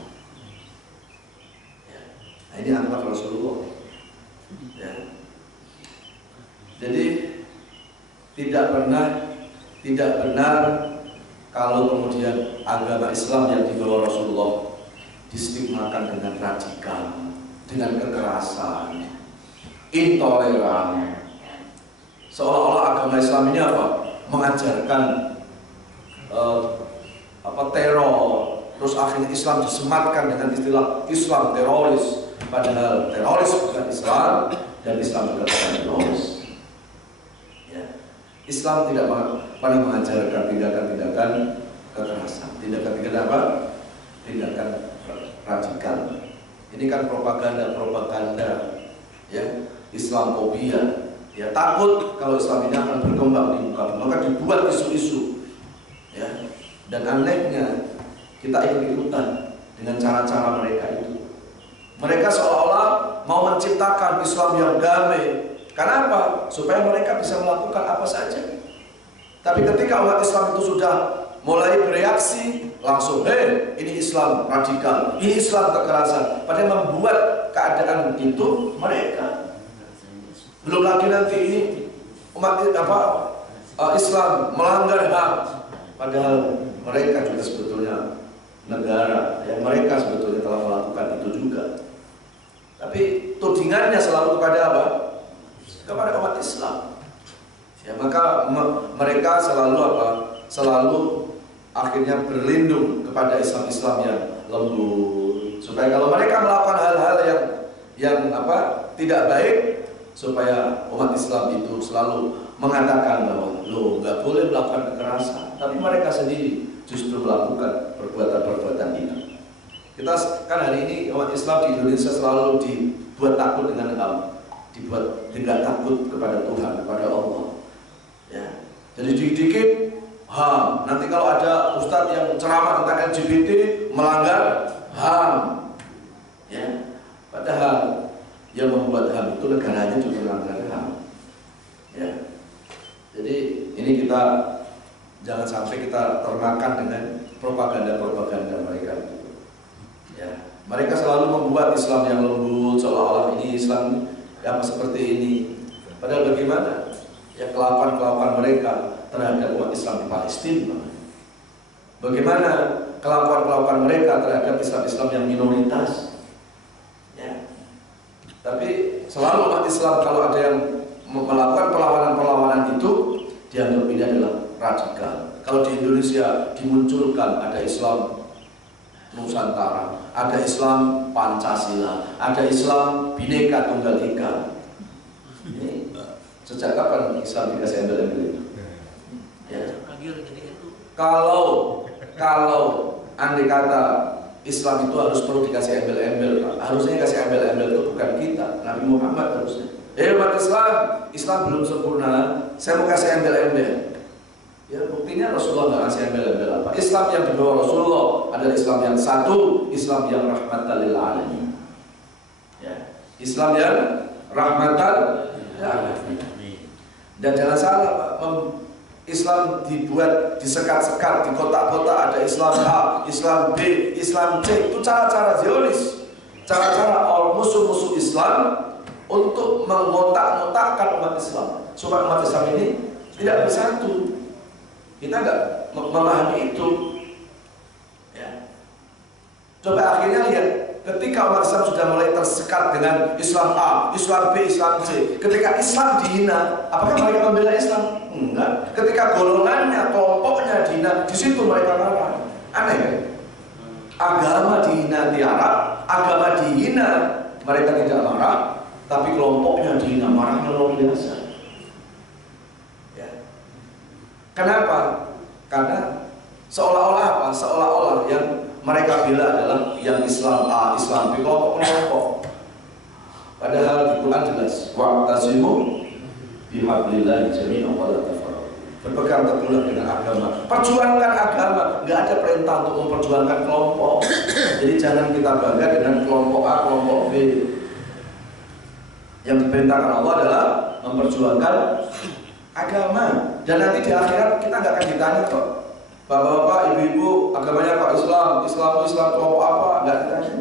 Nah, ini akhlak Rasulullah. Ya. Jadi tidak benar kalau kemudian agama Islam yang dibawa Rasulullah distigmakan dengan radikal, dengan kekerasan, intoleran. Seolah-olah agama Islam ini apa? Mengajarkan teror. Terus akhirnya Islam disematkan dengan istilah Islam teroris. Padahal teroris bukan Islam, dan Islam juga bukan teroris. Ya. Islam tidak pernah mengajarkan tindakan-tindakan kekerasan, tindakan-tindakan apa? Tindakan radikal. Ini kan propaganda, ya, Islamofobia. Ya, takut kalau Islam ini akan berkembang di muka bumi, maka dibuat isu-isu. Ya. Dan anehnya kita ikut-ikutan dengan cara-cara mereka itu. Mereka seolah-olah mau menciptakan Islam yang damai. Kenapa? Supaya mereka bisa melakukan apa saja. Tapi ketika umat Islam itu sudah mulai bereaksi, langsung, ini Islam radikal, ini Islam kekerasan. Padahal membuat keadaan itu mereka. Belum lagi nanti ini umat Islam melanggar HAM. Padahal mereka juga sebetulnya negara, yang mereka sebetulnya telah melakukan itu juga. Tapi tudingannya selalu kepada apa? Kepada umat Islam. Ya, maka mereka selalu apa? Selalu akhirnya berlindung kepada Islam-Islam yang lembut, supaya kalau mereka melakukan hal-hal yang tidak baik, supaya umat Islam itu selalu mengatakan bahwa lo nggak boleh melakukan kekerasan, tapi mereka sendiri justru melakukan perbuatan-perbuatan itu. Kita kan hari ini umat Islam di Indonesia selalu dibuat takut dengan HAM, dibuat tidak takut kepada Tuhan, kepada Allah. Ya. Jadi dikit HAM. Nanti kalau ada ustadz yang ceramah tentang LGBT melanggar HAM. Ya. Padahal yang membuat HAM itu negaranya juga melanggar HAM. Ya. Jadi ini kita Jangan sampai kita termakan dengan propaganda-propaganda mereka. Ya, mereka selalu membuat Islam yang lembut, seolah-olah ini Islam yang seperti ini. Padahal bagaimana? Ya, kelakuan-kelakuan mereka terhadap umat Islam di Palestina. Bagaimana kelakuan-kelakuan mereka terhadap Islam-Islam yang minoritas. Ya. Tapi selalu umat Islam kalau ada yang melakukan perlawanan-perlawanan itu dianggap ini adalah radikal. Kalau di Indonesia dimunculkan ada Islam Nusantara, ada Islam Pancasila, ada Islam Bhinneka Tunggal Ika. Ini sejak kapan Islam dikasih embel-embel itu? Ya. Kalau andai kata Islam itu harus perlu dikasih embel-embel, harusnya kasih embel-embel itu bukan kita, Nabi Muhammad harusnya. Umat Islam belum sempurna, saya mau kasih embel-embel. Ya, buktinya Rasulullah nggak kasih embel-embel apa. Islam yang dibawa Rasulullah adalah Islam yang satu, Islam yang rahmatan lil alamin. Ya, Islam yang rahmatan lil alamin. Dan jangan salah, Pak, Islam dibuat disekat-sekat di kotak-kotak, ada Islam A, Islam B, Islam C. Itu cara-cara Zionis, cara-cara musuh-musuh Islam untuk mengotak-ngotakkan umat Islam supaya umat Islam ini tidak bersatu. Kita nggak memahami itu. Ya. Coba akhirnya lihat, ketika umat Islam sudah mulai tersekat dengan Islam A, Islam B, Islam C. Ketika Islam dihina, apakah mereka membela Islam? Enggak. Ketika golongannya, kelompoknya dihina, di situ mereka marah. Aneh kan? Agama dihina tiara, agama dihina mereka tidak marah, tapi kelompoknya dihina, marahnya luar biasa. Kenapa? Karena seolah-olah apa? Seolah-olah yang mereka bela adalah yang Islam A, Islam B, kelompok-kelompok. Padahal di Quran jelas, wa'tasimu bihablillahi jami'an wa la tafarraqu. Berpegang teguhlah dengan agama, perjuangkan agama. Nggak ada perintah untuk memperjuangkan kelompok. Jadi jangan kita bangga dengan kelompok A, kelompok B. Yang diperintahkan Allah adalah memperjuangkan agama. Dan nanti di akhirat kita nggak akan ditanya kok, bapak-bapak, ibu-ibu, agamanya Pak Islam, Islam kelompok apa, nggak ditanya.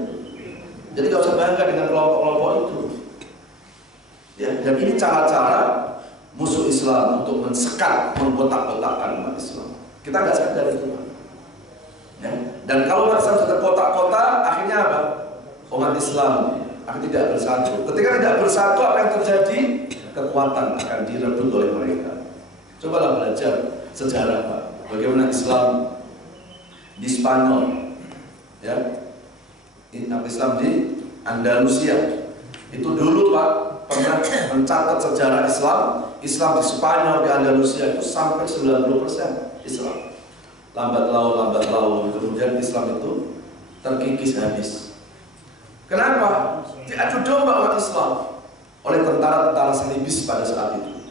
Jadi nggak usah bangga dengan kelompok-kelompok itu. Ya, dan ini cara-cara musuh Islam untuk mensekat, mengkotak-kotakkan umat Islam. Kita nggak sadar itu. Ya. Dan kalau umat Islam sudah terkotak-kotak, akhirnya apa? Umat Islam akan tidak bersatu. Ketika tidak bersatu, apa yang terjadi? Kekuatan akan direbut oleh mereka. Cobalah belajar sejarah, Pak. Bagaimana Islam di Spanyol, ya, Islam di Andalusia. Itu dulu, Pak, pernah mencatat sejarah Islam di Spanyol, di Andalusia itu sampai 90% Islam. Lambat laun, kemudian Islam itu terkikis habis. Kenapa? Diadu domba umat Islam oleh tentara-tentara salibis pada saat itu.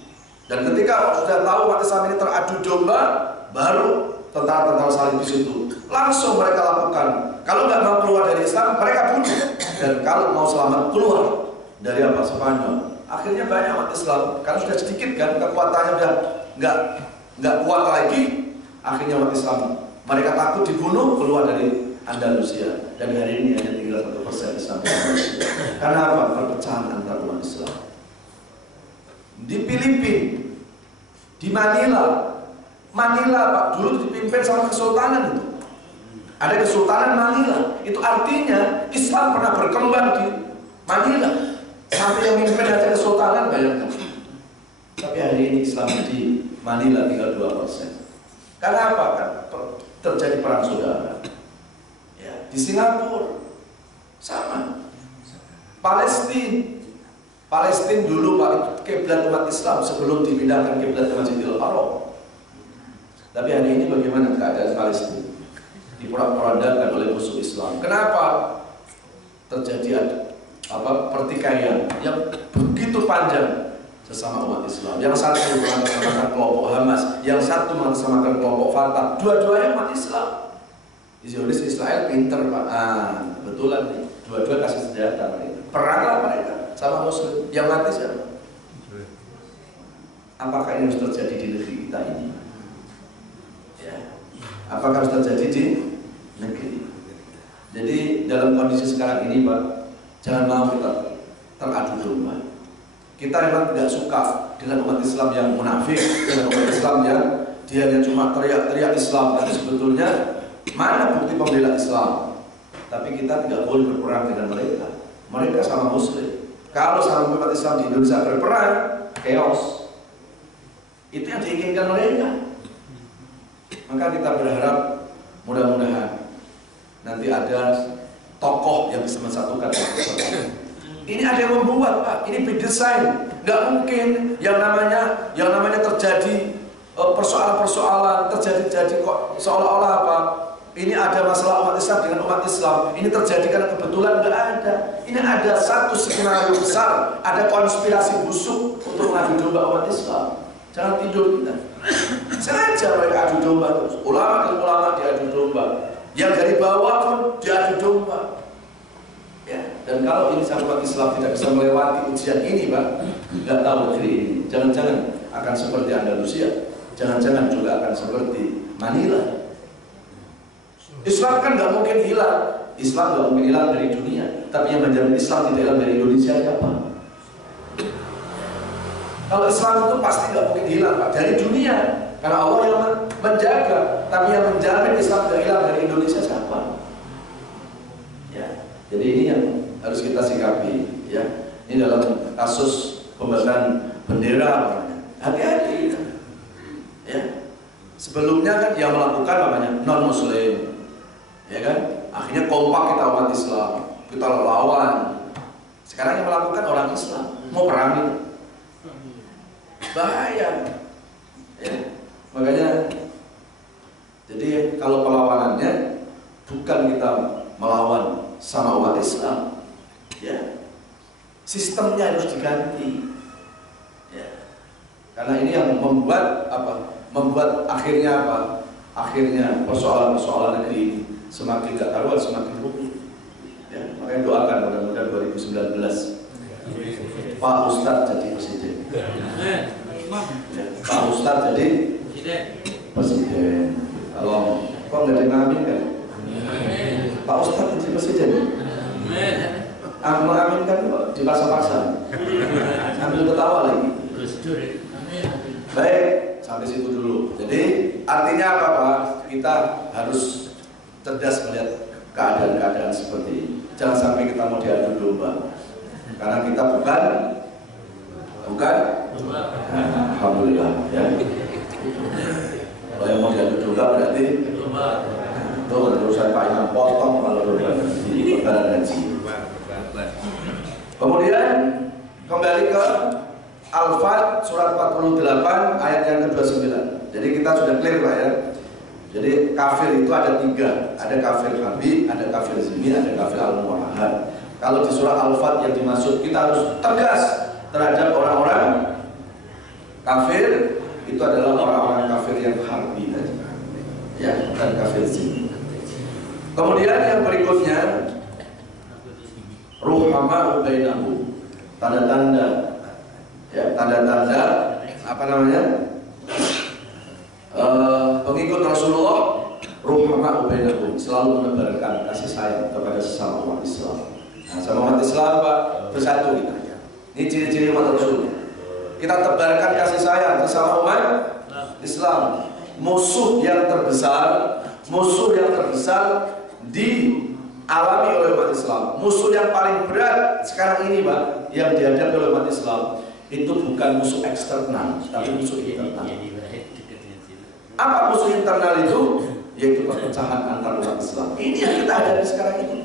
Dan ketika sudah tahu umat Islam ini teradu domba, baru tentara-tentara salibis itu langsung mereka lakukan. Kalau nggak mau keluar dari Islam, mereka bunuh. Dan kalau mau selamat keluar dari apa? Spanyol. Akhirnya banyak umat Islam, karena sudah sedikit kan, kekuatannya udah nggak kuat lagi. Akhirnya umat Islam, mereka takut dibunuh, keluar dari Andalusia. Dan hari ini hanya tinggal 1% Islam di Andalusia. Karena apa? Perpecahan antar umat Islam. Di Filipina, di Manila, Pak, dulu dipimpin sama kesultanan itu. Ada kesultanan Manila. Itu artinya Islam pernah berkembang di Manila. Sampai yang mimpin aja kesultanan, bayangkan. Tapi hari ini Islam di Manila tinggal 2%. Karena apa? Kan terjadi perang saudara. Ya, di Singapura sama. Palestina dulu, Pak, kiblat umat Islam sebelum dipindahkan kiblat ke Masjidil Haram. Tapi hari ini bagaimana keadaan Palestina? Diporak-porandakan oleh musuh Islam. Kenapa? Terjadi pertikaian yang begitu panjang sesama umat Islam. Yang satu mengatasnamakan kelompok Hamas, yang satu mengatasnamakan kelompok Fatah. Dua-duanya umat Islam. Zionis Israel pinter, Pak. Kebetulan nih, dua-dua kasih senjata mereka. Peranglah mereka sama Muslim. Yang mati siapa? Apakah ini harus terjadi di negeri kita ini? Ya. Apakah harus terjadi di negeri? Jadi dalam kondisi sekarang ini Pak, jangan mau kita teradu domba. Kita memang tidak suka dengan umat Islam yang munafik, dengan umat Islam yang dia hanya cuma teriak-teriak Islam, tapi sebetulnya mana bukti pembela Islam? Tapi kita tidak boleh berperang dengan mereka. Mereka sama Muslim. Kalau sama umat Islam di Indonesia berperang, chaos. Itu yang diinginkan mereka. Maka kita berharap mudah-mudahan nanti ada tokoh yang bisa mensatukan. Ini ada yang membuat Pak, ini didesain. Nggak mungkin yang namanya terjadi persoalan-persoalan terjadi kok seolah-olah apa? Ini ada masalah umat Islam dengan umat Islam. Ini terjadi karena kebetulan, nggak ada. Ini ada satu skenario besar, ada konspirasi busuk untuk mengadu domba umat Islam. Jangan tidur kita. Sengaja mereka adu domba terus. Ulama dan ulama diadu domba. Yang dari bawah pun diadu domba. Ya. Dan kalau ini umat Islam tidak bisa melewati ujian ini, Pak, nggak tahu negeri ini. Jangan-jangan akan seperti Andalusia. Jangan-jangan juga akan seperti Manila. Islam kan nggak mungkin hilang. Islam nggak mungkin hilang dari dunia. Tapi yang menjamin Islam tidak hilang dari Indonesia siapa? Kalau Islam itu pasti nggak mungkin hilang Pak, dari dunia. Karena Allah yang menjaga. Tapi yang menjamin Islam tidak hilang dari Indonesia siapa? Ya. Jadi ini yang harus kita sikapi. Ya. Ini dalam kasus pembakaran bendera. Hati-hati. Ya. Sebelumnya kan yang melakukan namanya non-Muslim. Ya kan? Akhirnya kompak kita umat Islam, kita lawan. Sekarang yang melakukan orang Islam, mau perang itu, bahaya. Ya. Makanya, jadi kalau perlawanannya bukan kita melawan sama umat Islam, ya, sistemnya harus diganti. Ya. Karena ini yang membuat apa? Membuat akhirnya apa? Akhirnya persoalan-persoalan negeri ini semakin gak karuan, semakin rumit. Ya, makanya doakan mudah-mudahan 2019 Pak Ustadz jadi presiden. Ya, Pak Ustadz jadi presiden. Kalau kok nggak ada yang ngamin kan? Pak Ustadz jadi presiden. Aku mengaminkan kok dipaksa-paksa. Ambil ketawa lagi. Baik, sampai situ dulu. Jadi artinya apa Pak? Kita harus cerdas melihat keadaan-keadaan seperti ini. Jangan sampai kita mau diadu domba. Karena kita bukan. Alhamdulillah ya. Kalau yang mau diadu domba berarti itu urusan Pak Imam potong kalau domba di perkara haji. Kemudian kembali ke Al-Fat surat 48 ayat yang ke-29. Jadi kita sudah clear Pak ya. Jadi kafir itu ada tiga, ada kafir harbi, ada kafir zimmi, ada kafir al-muahad. Kalau di surah Al-Fat yang dimaksud kita harus tegas terhadap orang-orang kafir, itu adalah orang-orang kafir yang harbi tadi, ya, dan kafir zimmi. Kemudian yang berikutnya ruhama'u bainahum, tanda-tanda, ya, tanda-tanda apa namanya? Pengikut Rasulullah ruhama'u bainahum, selalu menebarkan kasih sayang kepada sesama umat Islam. Nah, sama umat Islam Pak, bersatu kita. Ini ciri-ciri umat Rasul. Kita tebarkan kasih sayang sesama umat Islam. Musuh yang terbesar dialami oleh umat Islam. Musuh yang paling berat sekarang ini Pak, yang dihadapi oleh umat Islam, itu bukan musuh eksternal, tapi musuh internal. Apa musuh internal itu? Yaitu perpecahan antar umat Islam. Ini yang kita hadapi sekarang ini.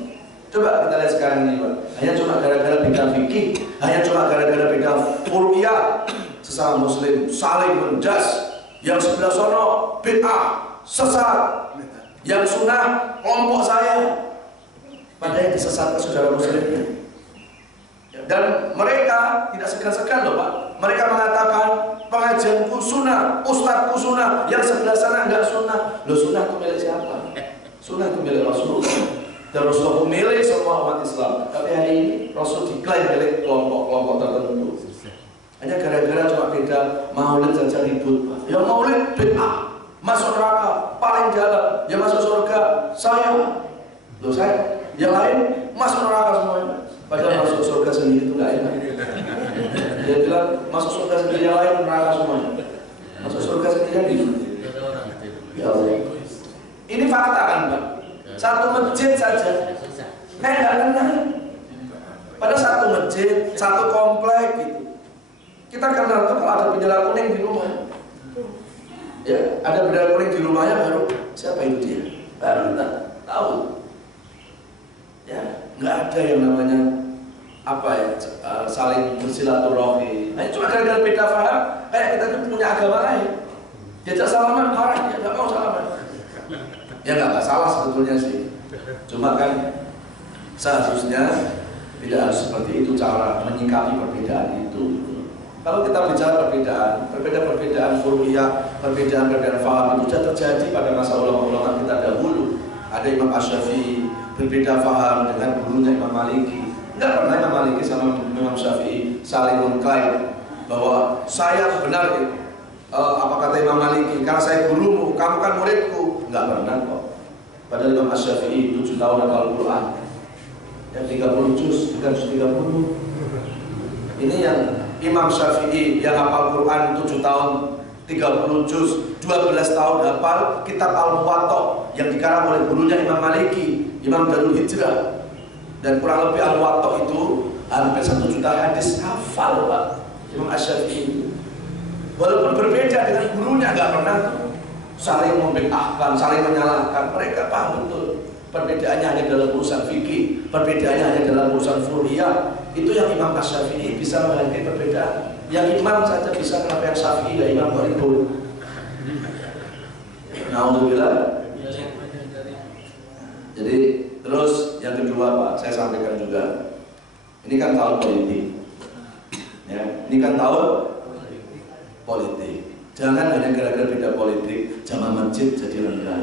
Coba kita lihat sekarang ini Pak. Hanya cuma gara-gara beda fikih, hanya cuma gara-gara beda furu'iyah, sesama muslim saling mendas. Yang sebelah sono bid'ah, sesat. Yang sunnah kelompok saya. Padahal yang disesatkan saudara muslimnya. Dan mereka tidak segan-segan loh Pak. Mereka mengatakan pengajianku sunnah, ustadzku sunnah, yang sebelah sana enggak sunnah. Loh, sunnah itu milik siapa? Sunnah itu milik Rasulullah. Dan Rasulullah milik semua umat Islam. Tapi hari ini Rasul diklaim milik kelompok-kelompok tertentu. Hanya gara-gara cuma beda maulid saja ribut Pak. Ya maulid bid'ah, masuk neraka paling dalam, yang masuk surga saya. Loh saya, yang lain masuk neraka semuanya. Padahal masuk surga sendiri itu nggak enak. Dia bilang masuk surga sendiri, yang lain neraka semuanya. Masuk surga sendiri di ya Allah. Ini fakta kan Pak? Satu masjid saja nggak kenal. Pada satu masjid, satu komplek gitu. Kita kenal tuh kalau ada bendera kuning di rumah. Ya, ada bendera kuning di rumahnya baru siapa itu dia? Baru kita tahu. Ya, nggak ada yang namanya apa ya, saling bersilaturahmi. Nah, cuma gara-gara beda paham, kayak kita tuh punya agama lain. Diajak salaman marah, dia nggak mau salaman. Ya nggak salah sebetulnya sih. Cuma kan seharusnya tidak harus seperti itu cara menyikapi perbedaan itu. Kalau kita bicara perbedaan furu'iyah, perbedaan faham itu sudah terjadi pada masa ulama-ulama kita dahulu. Ada Imam Asy-Syafi'i berbeda faham dengan gurunya Imam Maliki. Enggak pernah Imam Maliki sama Imam Syafi'i saling mengklaim bahwa saya benar. Apa kata Imam Maliki? Karena saya gurumu, kamu kan muridku. Enggak pernah kok. Padahal Imam Asy-Syafi'i 7 tahun hafal Quran. Yang 30 juz, bukan 30. Ini yang Imam Syafi'i yang hafal Quran 7 tahun 30 juz, 12 tahun hafal kitab Al-Muwatta yang dikarang oleh gurunya Imam Maliki, Imam Darul Hijrah. Dan kurang lebih Al-Muwatta itu hampir 1 juta hadis hafal Pak Imam Asy-Syafi'i. Walaupun berbeda dengan gurunya, nggak pernah saling membid'ahkan, saling menyalahkan. Mereka paham betul perbedaannya hanya dalam urusan fikih, perbedaannya hanya dalam urusan furu'iyah. Itu yang Imam Asy-Syafi'i bisa menghargai perbedaan. Yang imam saja bisa, kenapa yang Syafi'i dan Imam Malik? Alhamdulillah. Jadi terus yang kedua Pak, saya sampaikan juga. Ini kan tahun politik. Ya, ini kan tahun politik. Jangan hanya gara-gara beda politik, jamaah masjid jadi rendah.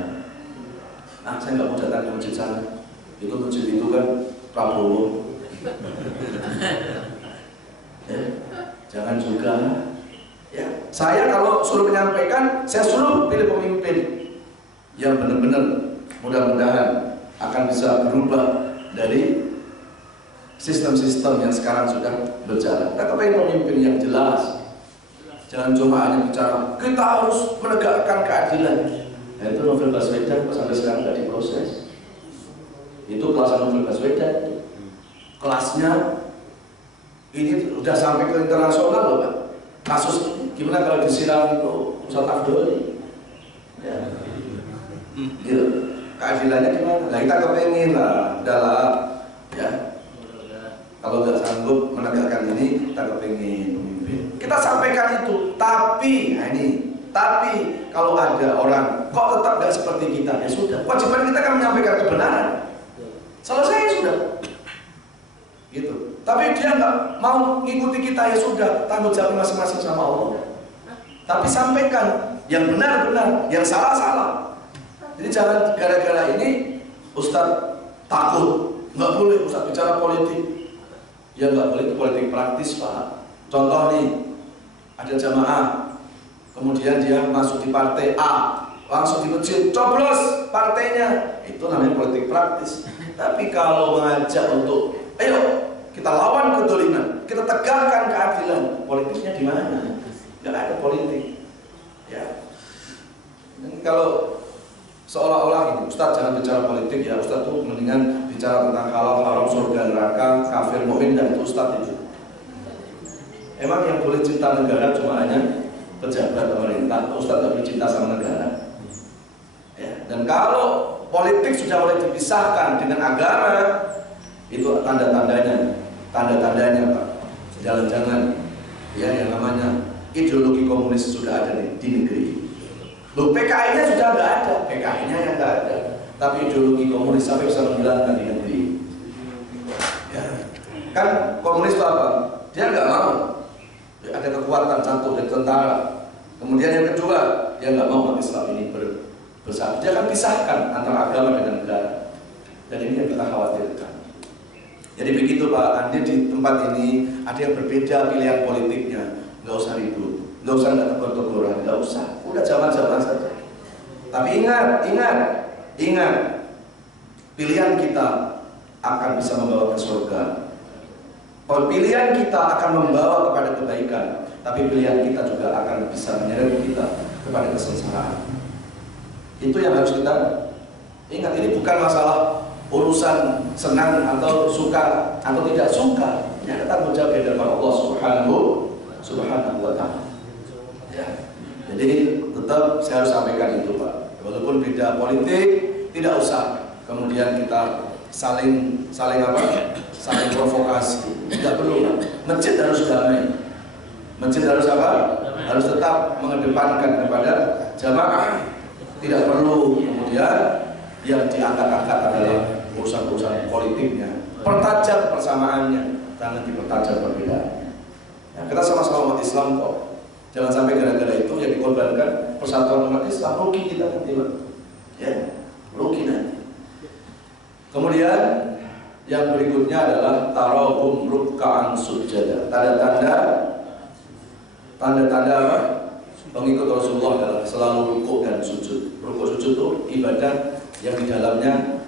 Nah, saya nggak mau datang ke masjid sana. Itu masjid itu kan Prabowo. Ya, jangan juga. Ya, saya kalau suruh menyampaikan, saya suruh pilih pemimpin yang benar-benar mudah-mudahan akan bisa berubah dari sistem-sistem yang sekarang sudah berjalan. Kita pengen pemimpin yang jelas. Jangan cuma hanya bicara kita harus menegakkan keadilan. Nah, itu Novel Baswedan sampai sekarang tidak diproses. Itu kelas Novel Baswedan. Kelasnya ini sudah sampai ke internasional loh Pak. Kasus gimana kalau disiram itu Ustaz Abdul? Ya. Gitu. Keadilannya gimana? Nah, kita kepengen lah, udahlah ya. Kalau nggak sanggup menegakkan ini, kita kepengen pemimpin. Kita sampaikan itu, tapi, nah ini, tapi kalau ada orang kok tetap nggak seperti kita, ya sudah. Kewajiban kita kan menyampaikan kebenaran. Selesai sudah. Gitu. Tapi dia nggak mau ngikuti kita, ya sudah. Tanggung jawab masing-masing sama Allah. Tapi sampaikan yang benar-benar, yang salah-salah. Jadi jangan gara-gara ini Ustadz takut, nggak boleh Ustadz bicara politik. Ya nggak boleh, itu politik praktis Pak. Contoh nih, ada jamaah, kemudian dia masuk di partai A, langsung di masjid, coblos partainya, itu namanya politik praktis. Tapi kalau mengajak untuk, ayo kita lawan kedoliman, kita tegakkan keadilan, politiknya di mana? Nggak ada politik. Ya. Dan kalau seolah-olah ini, Ustadz jangan bicara politik ya, Ustadz tuh mendingan bicara tentang halal, haram, surga, neraka, kafir, mukmin, dan itu Ustadz itu. Emang yang boleh cinta negara cuma hanya pejabat pemerintah, Ustadz nggak boleh cinta sama negara. Ya. Dan kalau politik sudah mulai dipisahkan dengan agama, itu tanda-tandanya Pak. Jangan-jangan ya yang namanya ideologi komunis sudah ada di negeri. Loh, PKI-nya sudah nggak ada, PKI-nya yang nggak ada, tapi ideologi komunis sampai bisa menghilangkan di negeri. Ya. Kan komunis itu apa? Dia nggak mau ada kekuatan satu dari tentara. Kemudian yang kedua, dia nggak mau umat Islam ini bersatu. Dia akan pisahkan antara agama dengan negara. Dan ini yang kita khawatirkan. Jadi begitu Pak, Andi di tempat ini ada yang berbeda pilihan politiknya, nggak usah ribut. Nggak usah nggak tegur-teguran, nggak usah. Udah jamaah-jamaah saja. Tapi ingat, pilihan kita akan bisa membawa ke surga. Pilihan kita akan membawa kepada kebaikan, tapi pilihan kita juga akan bisa menyeret kita kepada kesengsaraan. Itu yang harus kita ingat. Ini bukan masalah urusan senang atau suka atau tidak suka. Ini tanggung jawab dari Allah Subhanahu wa Ta'ala. Ya. Jadi tetap saya harus sampaikan itu, Pak. Walaupun beda politik, tidak usah kemudian kita saling provokasi. Tidak perlu. Masjid harus damai. Masjid harus apa? Harus tetap mengedepankan kepada jamaah. Tidak perlu kemudian yang diangkat-angkat adalah urusan-urusan politiknya. Pertajam persamaannya, jangan dipertajam perbedaannya. Nah, kita sama-sama umat Islam kok. Jangan sampai gara-gara itu yang dikorbankan persatuan umat Islam, rugi kita nanti, ya, rugi nanti. Kemudian yang berikutnya adalah tarahum ruk'an sujada. Tanda-tanda apa? Pengikut Rasulullah adalah selalu rukuk dan sujud. Rukuk sujud itu ibadah yang di dalamnya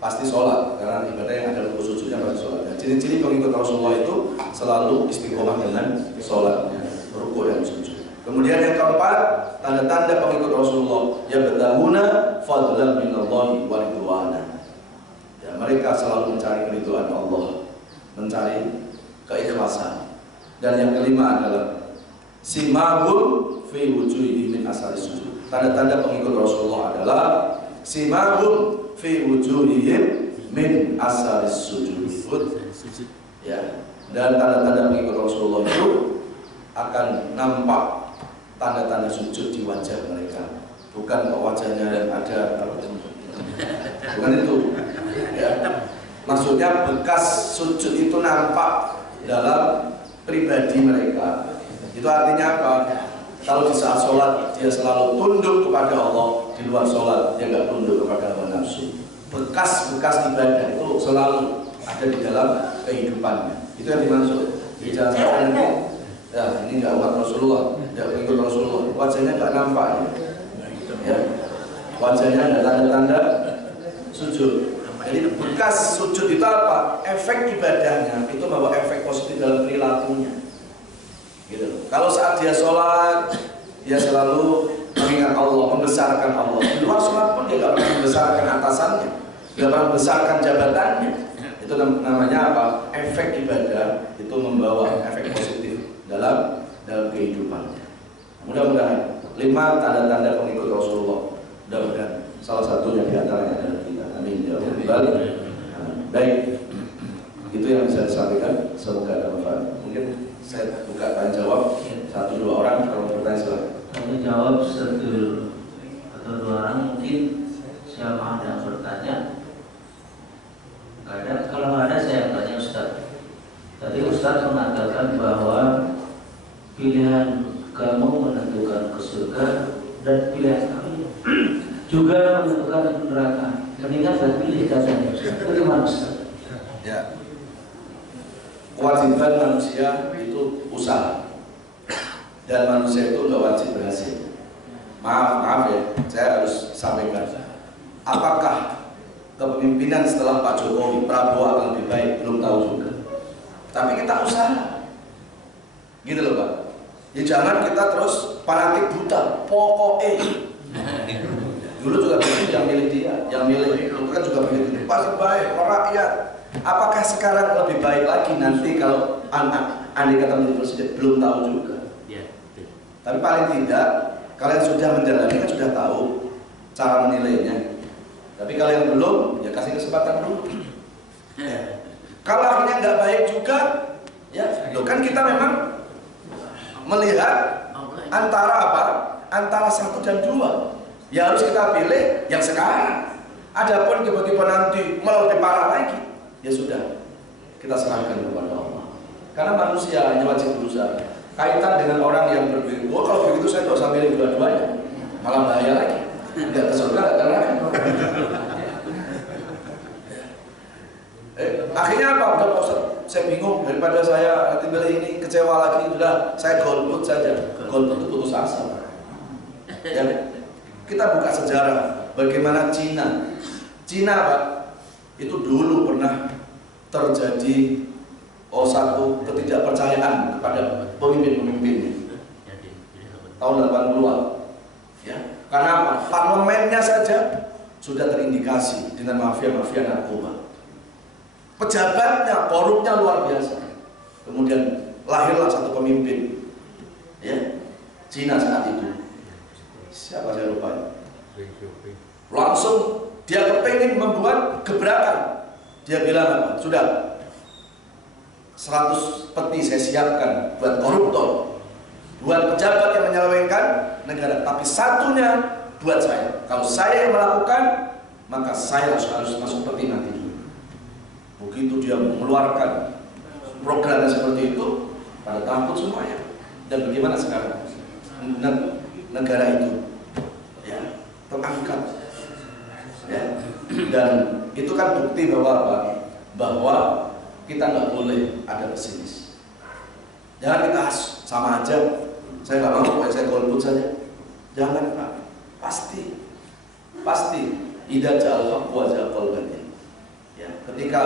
pasti sholat, karena ibadah yang ada rukuk sujudnya pasti sholat. Nah, ciri-ciri pengikut Rasulullah itu selalu istiqomah dengan sholatnya, rukuk dan sujud. Kemudian yang keempat, tanda-tanda pengikut Rasulullah yang bertahuna fadlan minallahi wa ridwana. Ya, mereka selalu mencari keridhaan Allah, mencari keikhlasan. Dan yang kelima adalah simahum fi wujuhihim min asari sujud. Tanda-tanda pengikut Rasulullah adalah simahum fi wujuhihim min asari sujud. Ya, dan tanda-tanda pengikut Rasulullah itu akan nampak tanda-tanda sujud di wajah mereka. Bukan kok wajahnya yang ada bukan itu. Ya. Maksudnya bekas sujud itu nampak dalam pribadi mereka. Itu artinya apa? Kalau di saat sholat dia selalu tunduk kepada Allah, di luar sholat dia nggak tunduk kepada hawa nafsu. Bekas-bekas ibadah itu selalu ada di dalam kehidupannya. Itu yang dimaksud. Di jalan ini, ya ini nggak umat Rasulullah, nggak pengikut Rasulullah. Wajahnya nggak nampak, ya. Wajahnya ada tanda-tanda sujud. Jadi bekas sujud itu apa? Efek ibadahnya itu membawa efek positif dalam perilakunya. Gitu. Kalau saat dia sholat, dia selalu mengingat Allah, membesarkan Allah. Di luar sholat pun dia nggak pernah membesarkan atasannya, nggak pernah membesarkan jabatannya. Itu namanya apa? Efek ibadah itu membawa efek positif dalam kehidupan. Mudah-mudahan 5 tanda-tanda pengikut Rasulullah. Mudah-mudahan salah satunya di antaranya adalah kita. Amin ya rabbal alamin. Baik, itu yang bisa disampaikan. Semoga ada manfaat. Mungkin saya buka tanya jawab 1-2 orang, kalau bertanya silakan. Kalau jawab 1 atau 2 orang, mungkin siapa yang bertanya. Nggak ada. Kalau nggak ada saya tanya Ustaz. Tadi Ustaz mengatakan bahwa pilihan kamu menentukan ke surga dan pilihan kami juga menentukan neraka. Mendingan saya pilih katanya Ustaz. Bagaimana Ustaz? Ya. Kewajiban manusia itu usaha, dan manusia itu nggak wajib berhasil. Maaf ya, saya harus sampaikan. Apakah kepemimpinan setelah Pak Jokowi, Prabowo akan lebih baik? Belum tahu juga. Tapi kita usaha, gitu loh Pak. Ya jangan kita terus fanatik buta. Pokoknya dulu juga begitu, yang milih dia, yang milih itu kan juga begitu. Pasti baik, rakyat. Apakah sekarang lebih baik lagi nanti kalau andai kata menjadi presiden? Belum tahu juga. Tapi paling tidak kalian sudah menjalani, kan sudah tahu cara menilainya. Tapi kalian belum, ya kasih kesempatan dulu. Kalau akhirnya nggak baik juga, ya, kan kita memang melihat antara apa? Antara 1 dan 2. Ya harus kita pilih yang sekarang. Adapun tiba-tiba nanti malah lebih parah lagi, ya sudah, kita serahkan kepada Allah. Karena manusia hanya wajib berusaha. Kaitan dengan orang yang berbeda, kalau begitu saya tidak usah milih dua-duanya, malah bahaya lagi. Tidak ke surga, tidak ke neraka. Akhirnya apa? Udah Ustaz, saya bingung, daripada saya nanti pilih ini kecewa lagi, sudah saya golput saja. Golput itu putus asa. Ya, Kita buka sejarah bagaimana Cina, Pak, itu dulu pernah terjadi satu ketidakpercayaan kepada pemimpin-pemimpinnya tahun 80-an. Ya, karena apa? Parlemennya saja sudah terindikasi dengan mafia-mafia narkoba. Pejabatnya korupnya luar biasa. Kemudian lahirlah satu pemimpin, ya, Cina saat itu. Siapa saya lupa. Langsung dia kepingin membuat gebrakan. Dia bilang apa? Sudah 100 peti saya siapkan buat koruptor, buat pejabat yang menyelewengkan negara, tapi satunya buat saya. Kalau saya yang melakukan, maka saya harus masuk peti nanti. Begitu dia mengeluarkan programnya seperti itu, pada takut semuanya. Dan bagaimana sekarang? Negara itu ya terangkat, ya. Dan itu kan bukti bahwa apa? Bahwa kita nggak boleh ada pesimis. Jangan kita sama aja. Saya nggak mau, pokoknya saya golput saja. Jangan, Pak. Pasti. Idza ja'al haqqu wa ja'al batil. Ya, ketika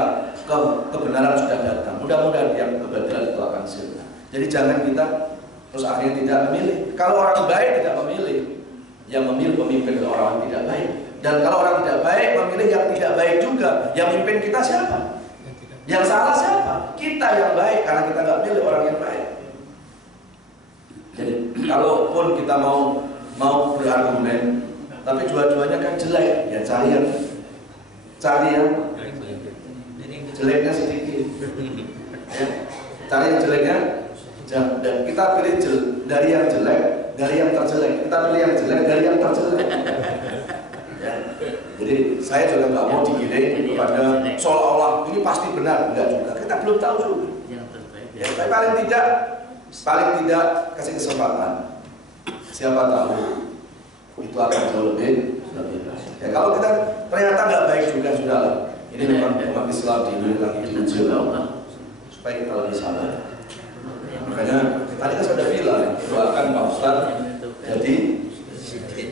kebenaran sudah datang, mudah-mudahan yang kebatilan itu akan sirna. Jadi jangan kita terus akhirnya tidak memilih. Kalau orang baik tidak memilih, yang memilih pemimpin orang tidak baik. Dan kalau orang tidak baik memilih yang tidak baik juga, yang memimpin kita siapa? Yang salah siapa? Kita yang baik, karena kita nggak pilih orang yang baik. Jadi kalaupun kita mau berargumen, tapi dua-duanya kan jelek, ya cari yang jeleknya sedikit. Ya, cari yang jeleknya. Dan kita pilih dari yang jelek, dari yang terjelek. Kita pilih yang jelek dari yang terjelek. Ya. Jadi saya juga nggak mau digiring kepada seolah-olah ini pasti benar, enggak juga. Kita belum tahu juga. Ya, tapi paling tidak kasih kesempatan. Siapa tahu itu akan jauh lebih baik. Ya, kalau kita ternyata nggak baik juga sudahlah. Ini memang umat Islam lagi diuji supaya kita lebih sabar. Makanya tadi kan saya sudah bilang, doakan Pak Ustadz jadi,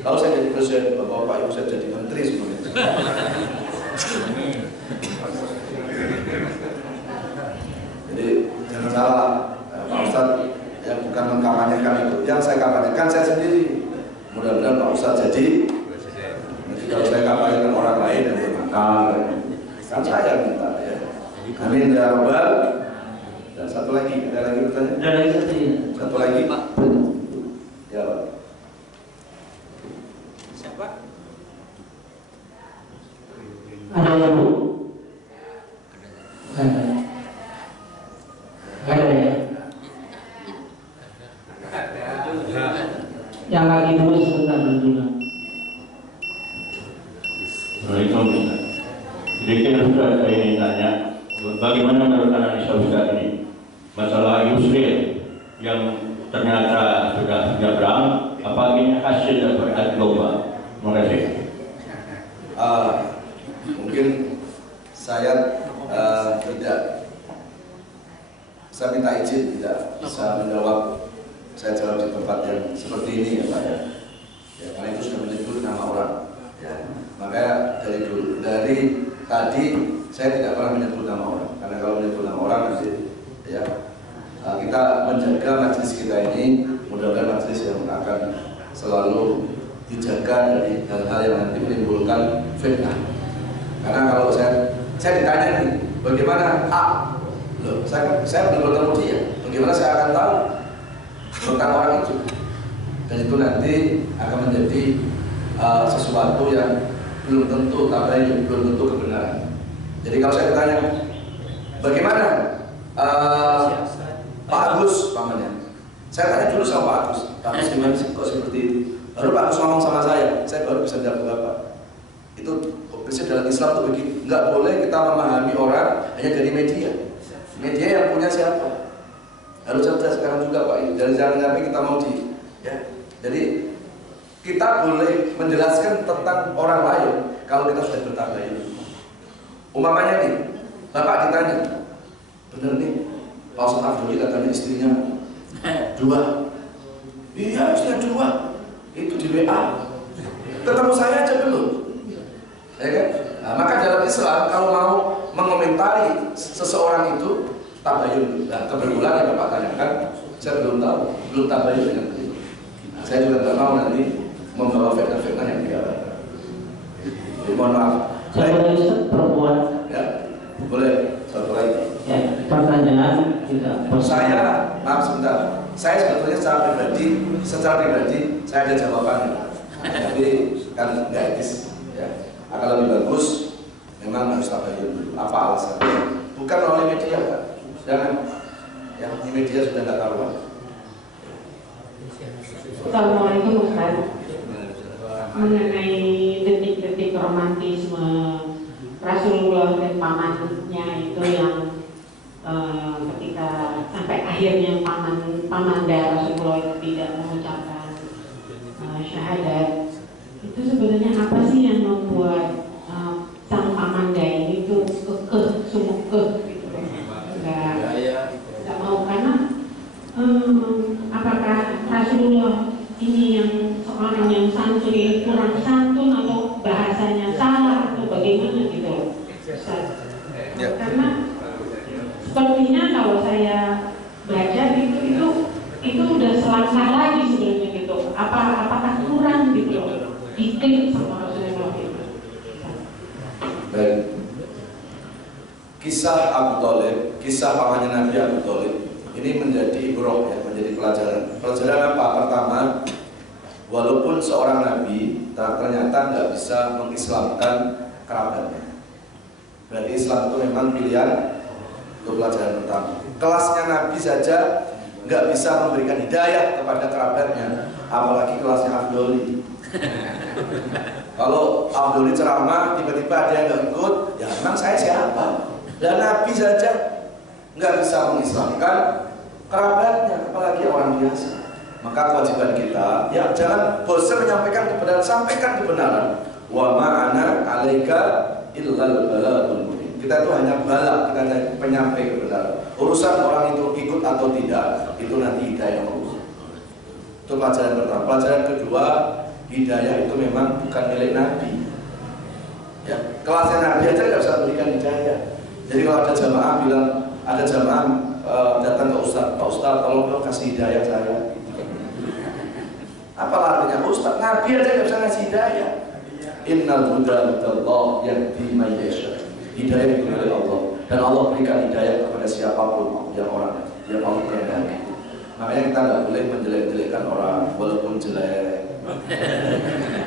kalau saya jadi presiden, Bapak Ibu saya jadi menteri semuanya. Jadi jangan salah, Pak Ustadz yang bukan mengkampanyekan itu, yang saya kampanyekan saya sendiri. Mudah-mudahan Pak Ustadz jadi, kalau saya kampanyekan orang lain yang bermakar, kan saya minta ya. Amin ya Rabbal. Dan satu lagi, ada lagi pertanyaan? Ada lagi satu lagi, Pak. Ya, Pak. Siapa? Ada ya, Bu? Ada ya? Yang lagi dulu sebentar dulu. Assalamualaikum. Jadi saya ingin tanya, bagaimana menurut analisa Ustaz ini masalah Yusril yang ternyata sudah nyebrang, apa ini hasil dari lomba? Terima kasih. Mungkin saya saya minta izin tidak bisa menjawab. Saya jawab di tempat yang seperti ini ya Pak ya. Ya, karena itu sudah menyebut nama orang. Ya, makanya dari tadi saya tidak pernah menyebut nama orang. Karena kalau menyebut nama orang nanti ya kita menjaga majelis kita ini, mudah-mudahan majelis yang akan selalu dijaga dari hal-hal yang nanti menimbulkan fitnah. Karena kalau saya ditanya nih, bagaimana loh, saya belum bertemu dia, bagaimana saya akan tahu tentang orang itu? Dan itu nanti akan menjadi sesuatu yang belum tentu tabayun, belum tentu kebenaran. Jadi kalau saya ditanya, bagaimana Pak Agus pamannya? Saya tanya dulu sama Pak Agus. Pak Agus gimana sih kok seperti itu? Baru Pak Agus ngomong sama saya baru bisa jawab Bapak. Itu prinsip dalam Islam itu begini, nggak boleh kita memahami orang hanya dari media. Media yang punya siapa? Harus cerdas sekarang juga Pak. Jangan sampai kita mau ya. Jadi kita boleh menjelaskan tentang orang lain kalau kita sudah bertabayun. Umpamanya nih, Bapak ditanya, bener nih, Pak Ustadz Abdul katanya istrinya 2. Iya, istrinya 2. Itu di WA. Ketemu saya aja belum. Ya kan? Nah, maka dalam Islam kalau mau mengomentari seseorang itu tabayun. Nah, kebetulan yang Bapak tanyakan, saya belum tahu, belum tabayun dengan beliau. Nah, saya juga tidak mau nanti membawa fitnah-fitnah yang dia. Mohon maaf. Saya boleh perempuan. Ya, boleh. Satu lagi. Ya, pertanyaan juga. Saya, maaf sebentar. Saya sebetulnya secara pribadi saya ada jawabannya. Tapi kan nggak etis. Ya. Akan lebih bagus memang harus tabayun dulu. Apa alasannya? Bukan oleh media, Pak. Jangan. Ya, di media sudah nggak karuan. Assalamualaikum Ustaz. Mengenai detik-detik romantisme Rasulullah dan pamannya itu yang ketika sampai akhirnya pamanda Rasulullah itu tidak mengucapkan syahadat, itu sebenarnya apa sih yang membuat sang pamanda ini tuh sungguh gitu, nggak mau, karena apakah Rasulullah ini yang seorang yang santun kurang santun atau bahasanya salah atau bagaimana gitu, Ya. karena sepertinya kalau saya baca itu udah selangkah lagi sebenarnya gitu. Apakah kurang gitu diklik sama Rasulullah itu? Baik. Kisah Abu Thalib, kisah pamannya Nabi Abu Thalib ini menjadi ibrah, ya, menjadi pelajaran. Pelajaran apa? Pertama, walaupun seorang nabi ternyata nggak bisa mengislamkan kerabatnya. Berarti Islam itu memang pilihan. Untuk pelajaran pertama, kelasnya Nabi saja nggak bisa memberikan hidayah kepada kerabatnya, apalagi kelasnya Abdoli. Kalau Abdoli ceramah tiba-tiba ada yang nggak ikut, ya memang saya siapa? Dan Nabi saja nggak bisa mengislamkan kerabatnya, apalagi orang biasa. Maka kewajiban kita, ya jangan bosan menyampaikan kebenaran, sampaikan kebenaran. Wa ma'ana 'alaika illal balagul. Kita itu hanya balak, kita hanya penyampai kebenaran. Urusan orang itu ikut atau tidak, itu nanti hidayah Allah. Itu pelajaran pertama. Pelajaran kedua, hidayah itu memang bukan milik Nabi. Ya, kelasnya Nabi aja nggak bisa berikan hidayah. Jadi kalau ada jamaah bilang, ada jamaah datang ke Ustaz, Pak Ustaz, tolong kasih hidayah saya. Apa artinya Ustaz? Nabi aja nggak bisa ngasih hidayah. Innal huda hudallah yahdi man yasha. Hidayah itu milik Allah, dan Allah berikan hidayah kepada siapapun yang mau kehendaki. Makanya kita nggak boleh menjelek-jelekkan orang walaupun jelek.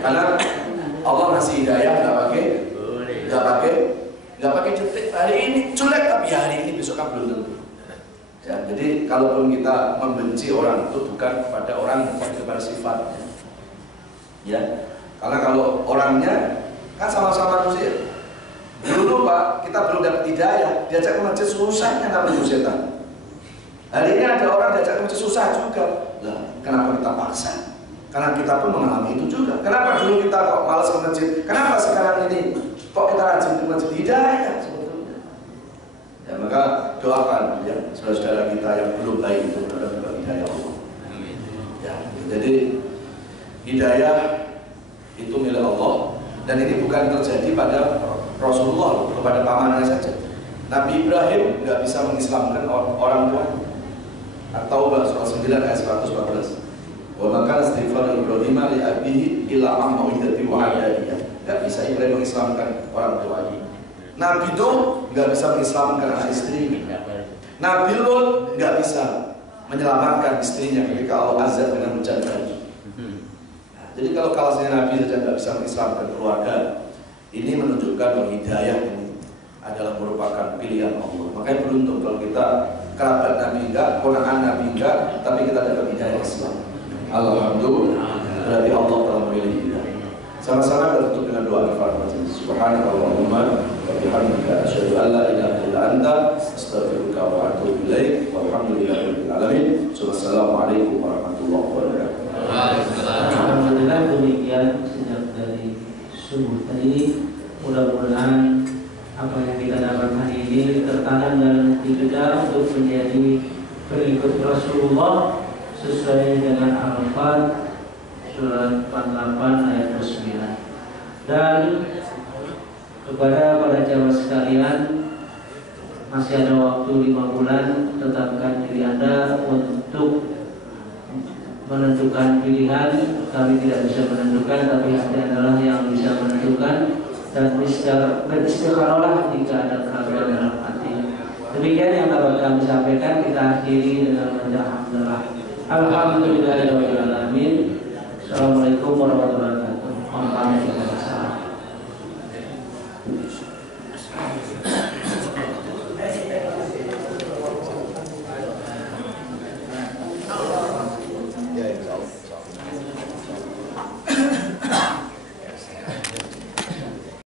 Karena Allah ngasih hidayah nggak pakai jelek. Hari ini jelek tapi hari ini besok kan belum tentu. Ya, jadi kalaupun kita membenci orang itu bukan kepada orang, kepada sifatnya. Ya, karena kalau orangnya kan sama-sama manusia. Dulu Pak, kita belum dapat hidayah, diajak ke masjid susahnya namanya setan. Hari ini ada orang diajak ke masjid susah juga. Lah, kenapa kita paksa? Karena kita pun mengalami itu juga. Kenapa dulu kita kok malas ke masjid? Kenapa sekarang ini kok kita rajin ke masjid? Hidayah sebetulnya. Ya, maka doakan ya saudara-saudara kita yang belum baik itu mudah-mudahan hidayah Allah. Ya, jadi hidayah itu milik Allah, dan ini bukan terjadi pada Rasulullah, kepada pamannya saja. Nabi Ibrahim nggak bisa mengislamkan orang tua. At-Taubah surah 9 ayat 114. Wa maka istighfar Ibrahim li abihi ila amma widati wa adiyah. Nggak bisa Ibrahim mengislamkan orang tuanya. Nabi Nuh nggak bisa mengislamkan anak istrinya. Nabi Lut nggak bisa menyelamatkan istrinya ketika Allah azab dengan hujan deras. Jadi kalau kelasnya Nabi saja nggak bisa mengislamkan keluarga, ini menunjukkan bahwa hidayah ini adalah merupakan pilihan Allah. Makanya beruntung kalau kita kerabat Nabi enggak, ponakan Nabi enggak, tapi kita dapat hidayah Islam. Alhamdulillah, berarti Allah telah memilih hidayah. Sama-sama kita tutup dengan doa Al-Fatihah. Subhanakallahumma wa bihamdika asyhadu an la ilaha illa anta astaghfiruka wa atubu ilaik. Walhamdulillahirabbil alamin. Wassalamualaikum warahmatullahi wabarakatuh. Alhamdulillah, demikian sejak dari subuh tadi. Mudah-mudahan apa yang kita dapat hari ini tertanam dalam hati kita untuk menjadi pengikut Rasulullah sesuai dengan Al-Fatihah. surat 48 ayat 29. Dan kepada para jamaah sekalian, masih ada waktu 5 bulan. Tetapkan diri Anda untuk menentukan pilihan. Kami tidak bisa menentukan, tapi hati adalah yang bisa menentukan. Dan beristikharahlah jika ada keraguan dalam hati. Demikian yang dapat kami sampaikan. Kita akhiri dengan alhamdulillah. Alhamdulillahirabbil alamin. Assalamualaikum warahmatullahi wabarakatuh.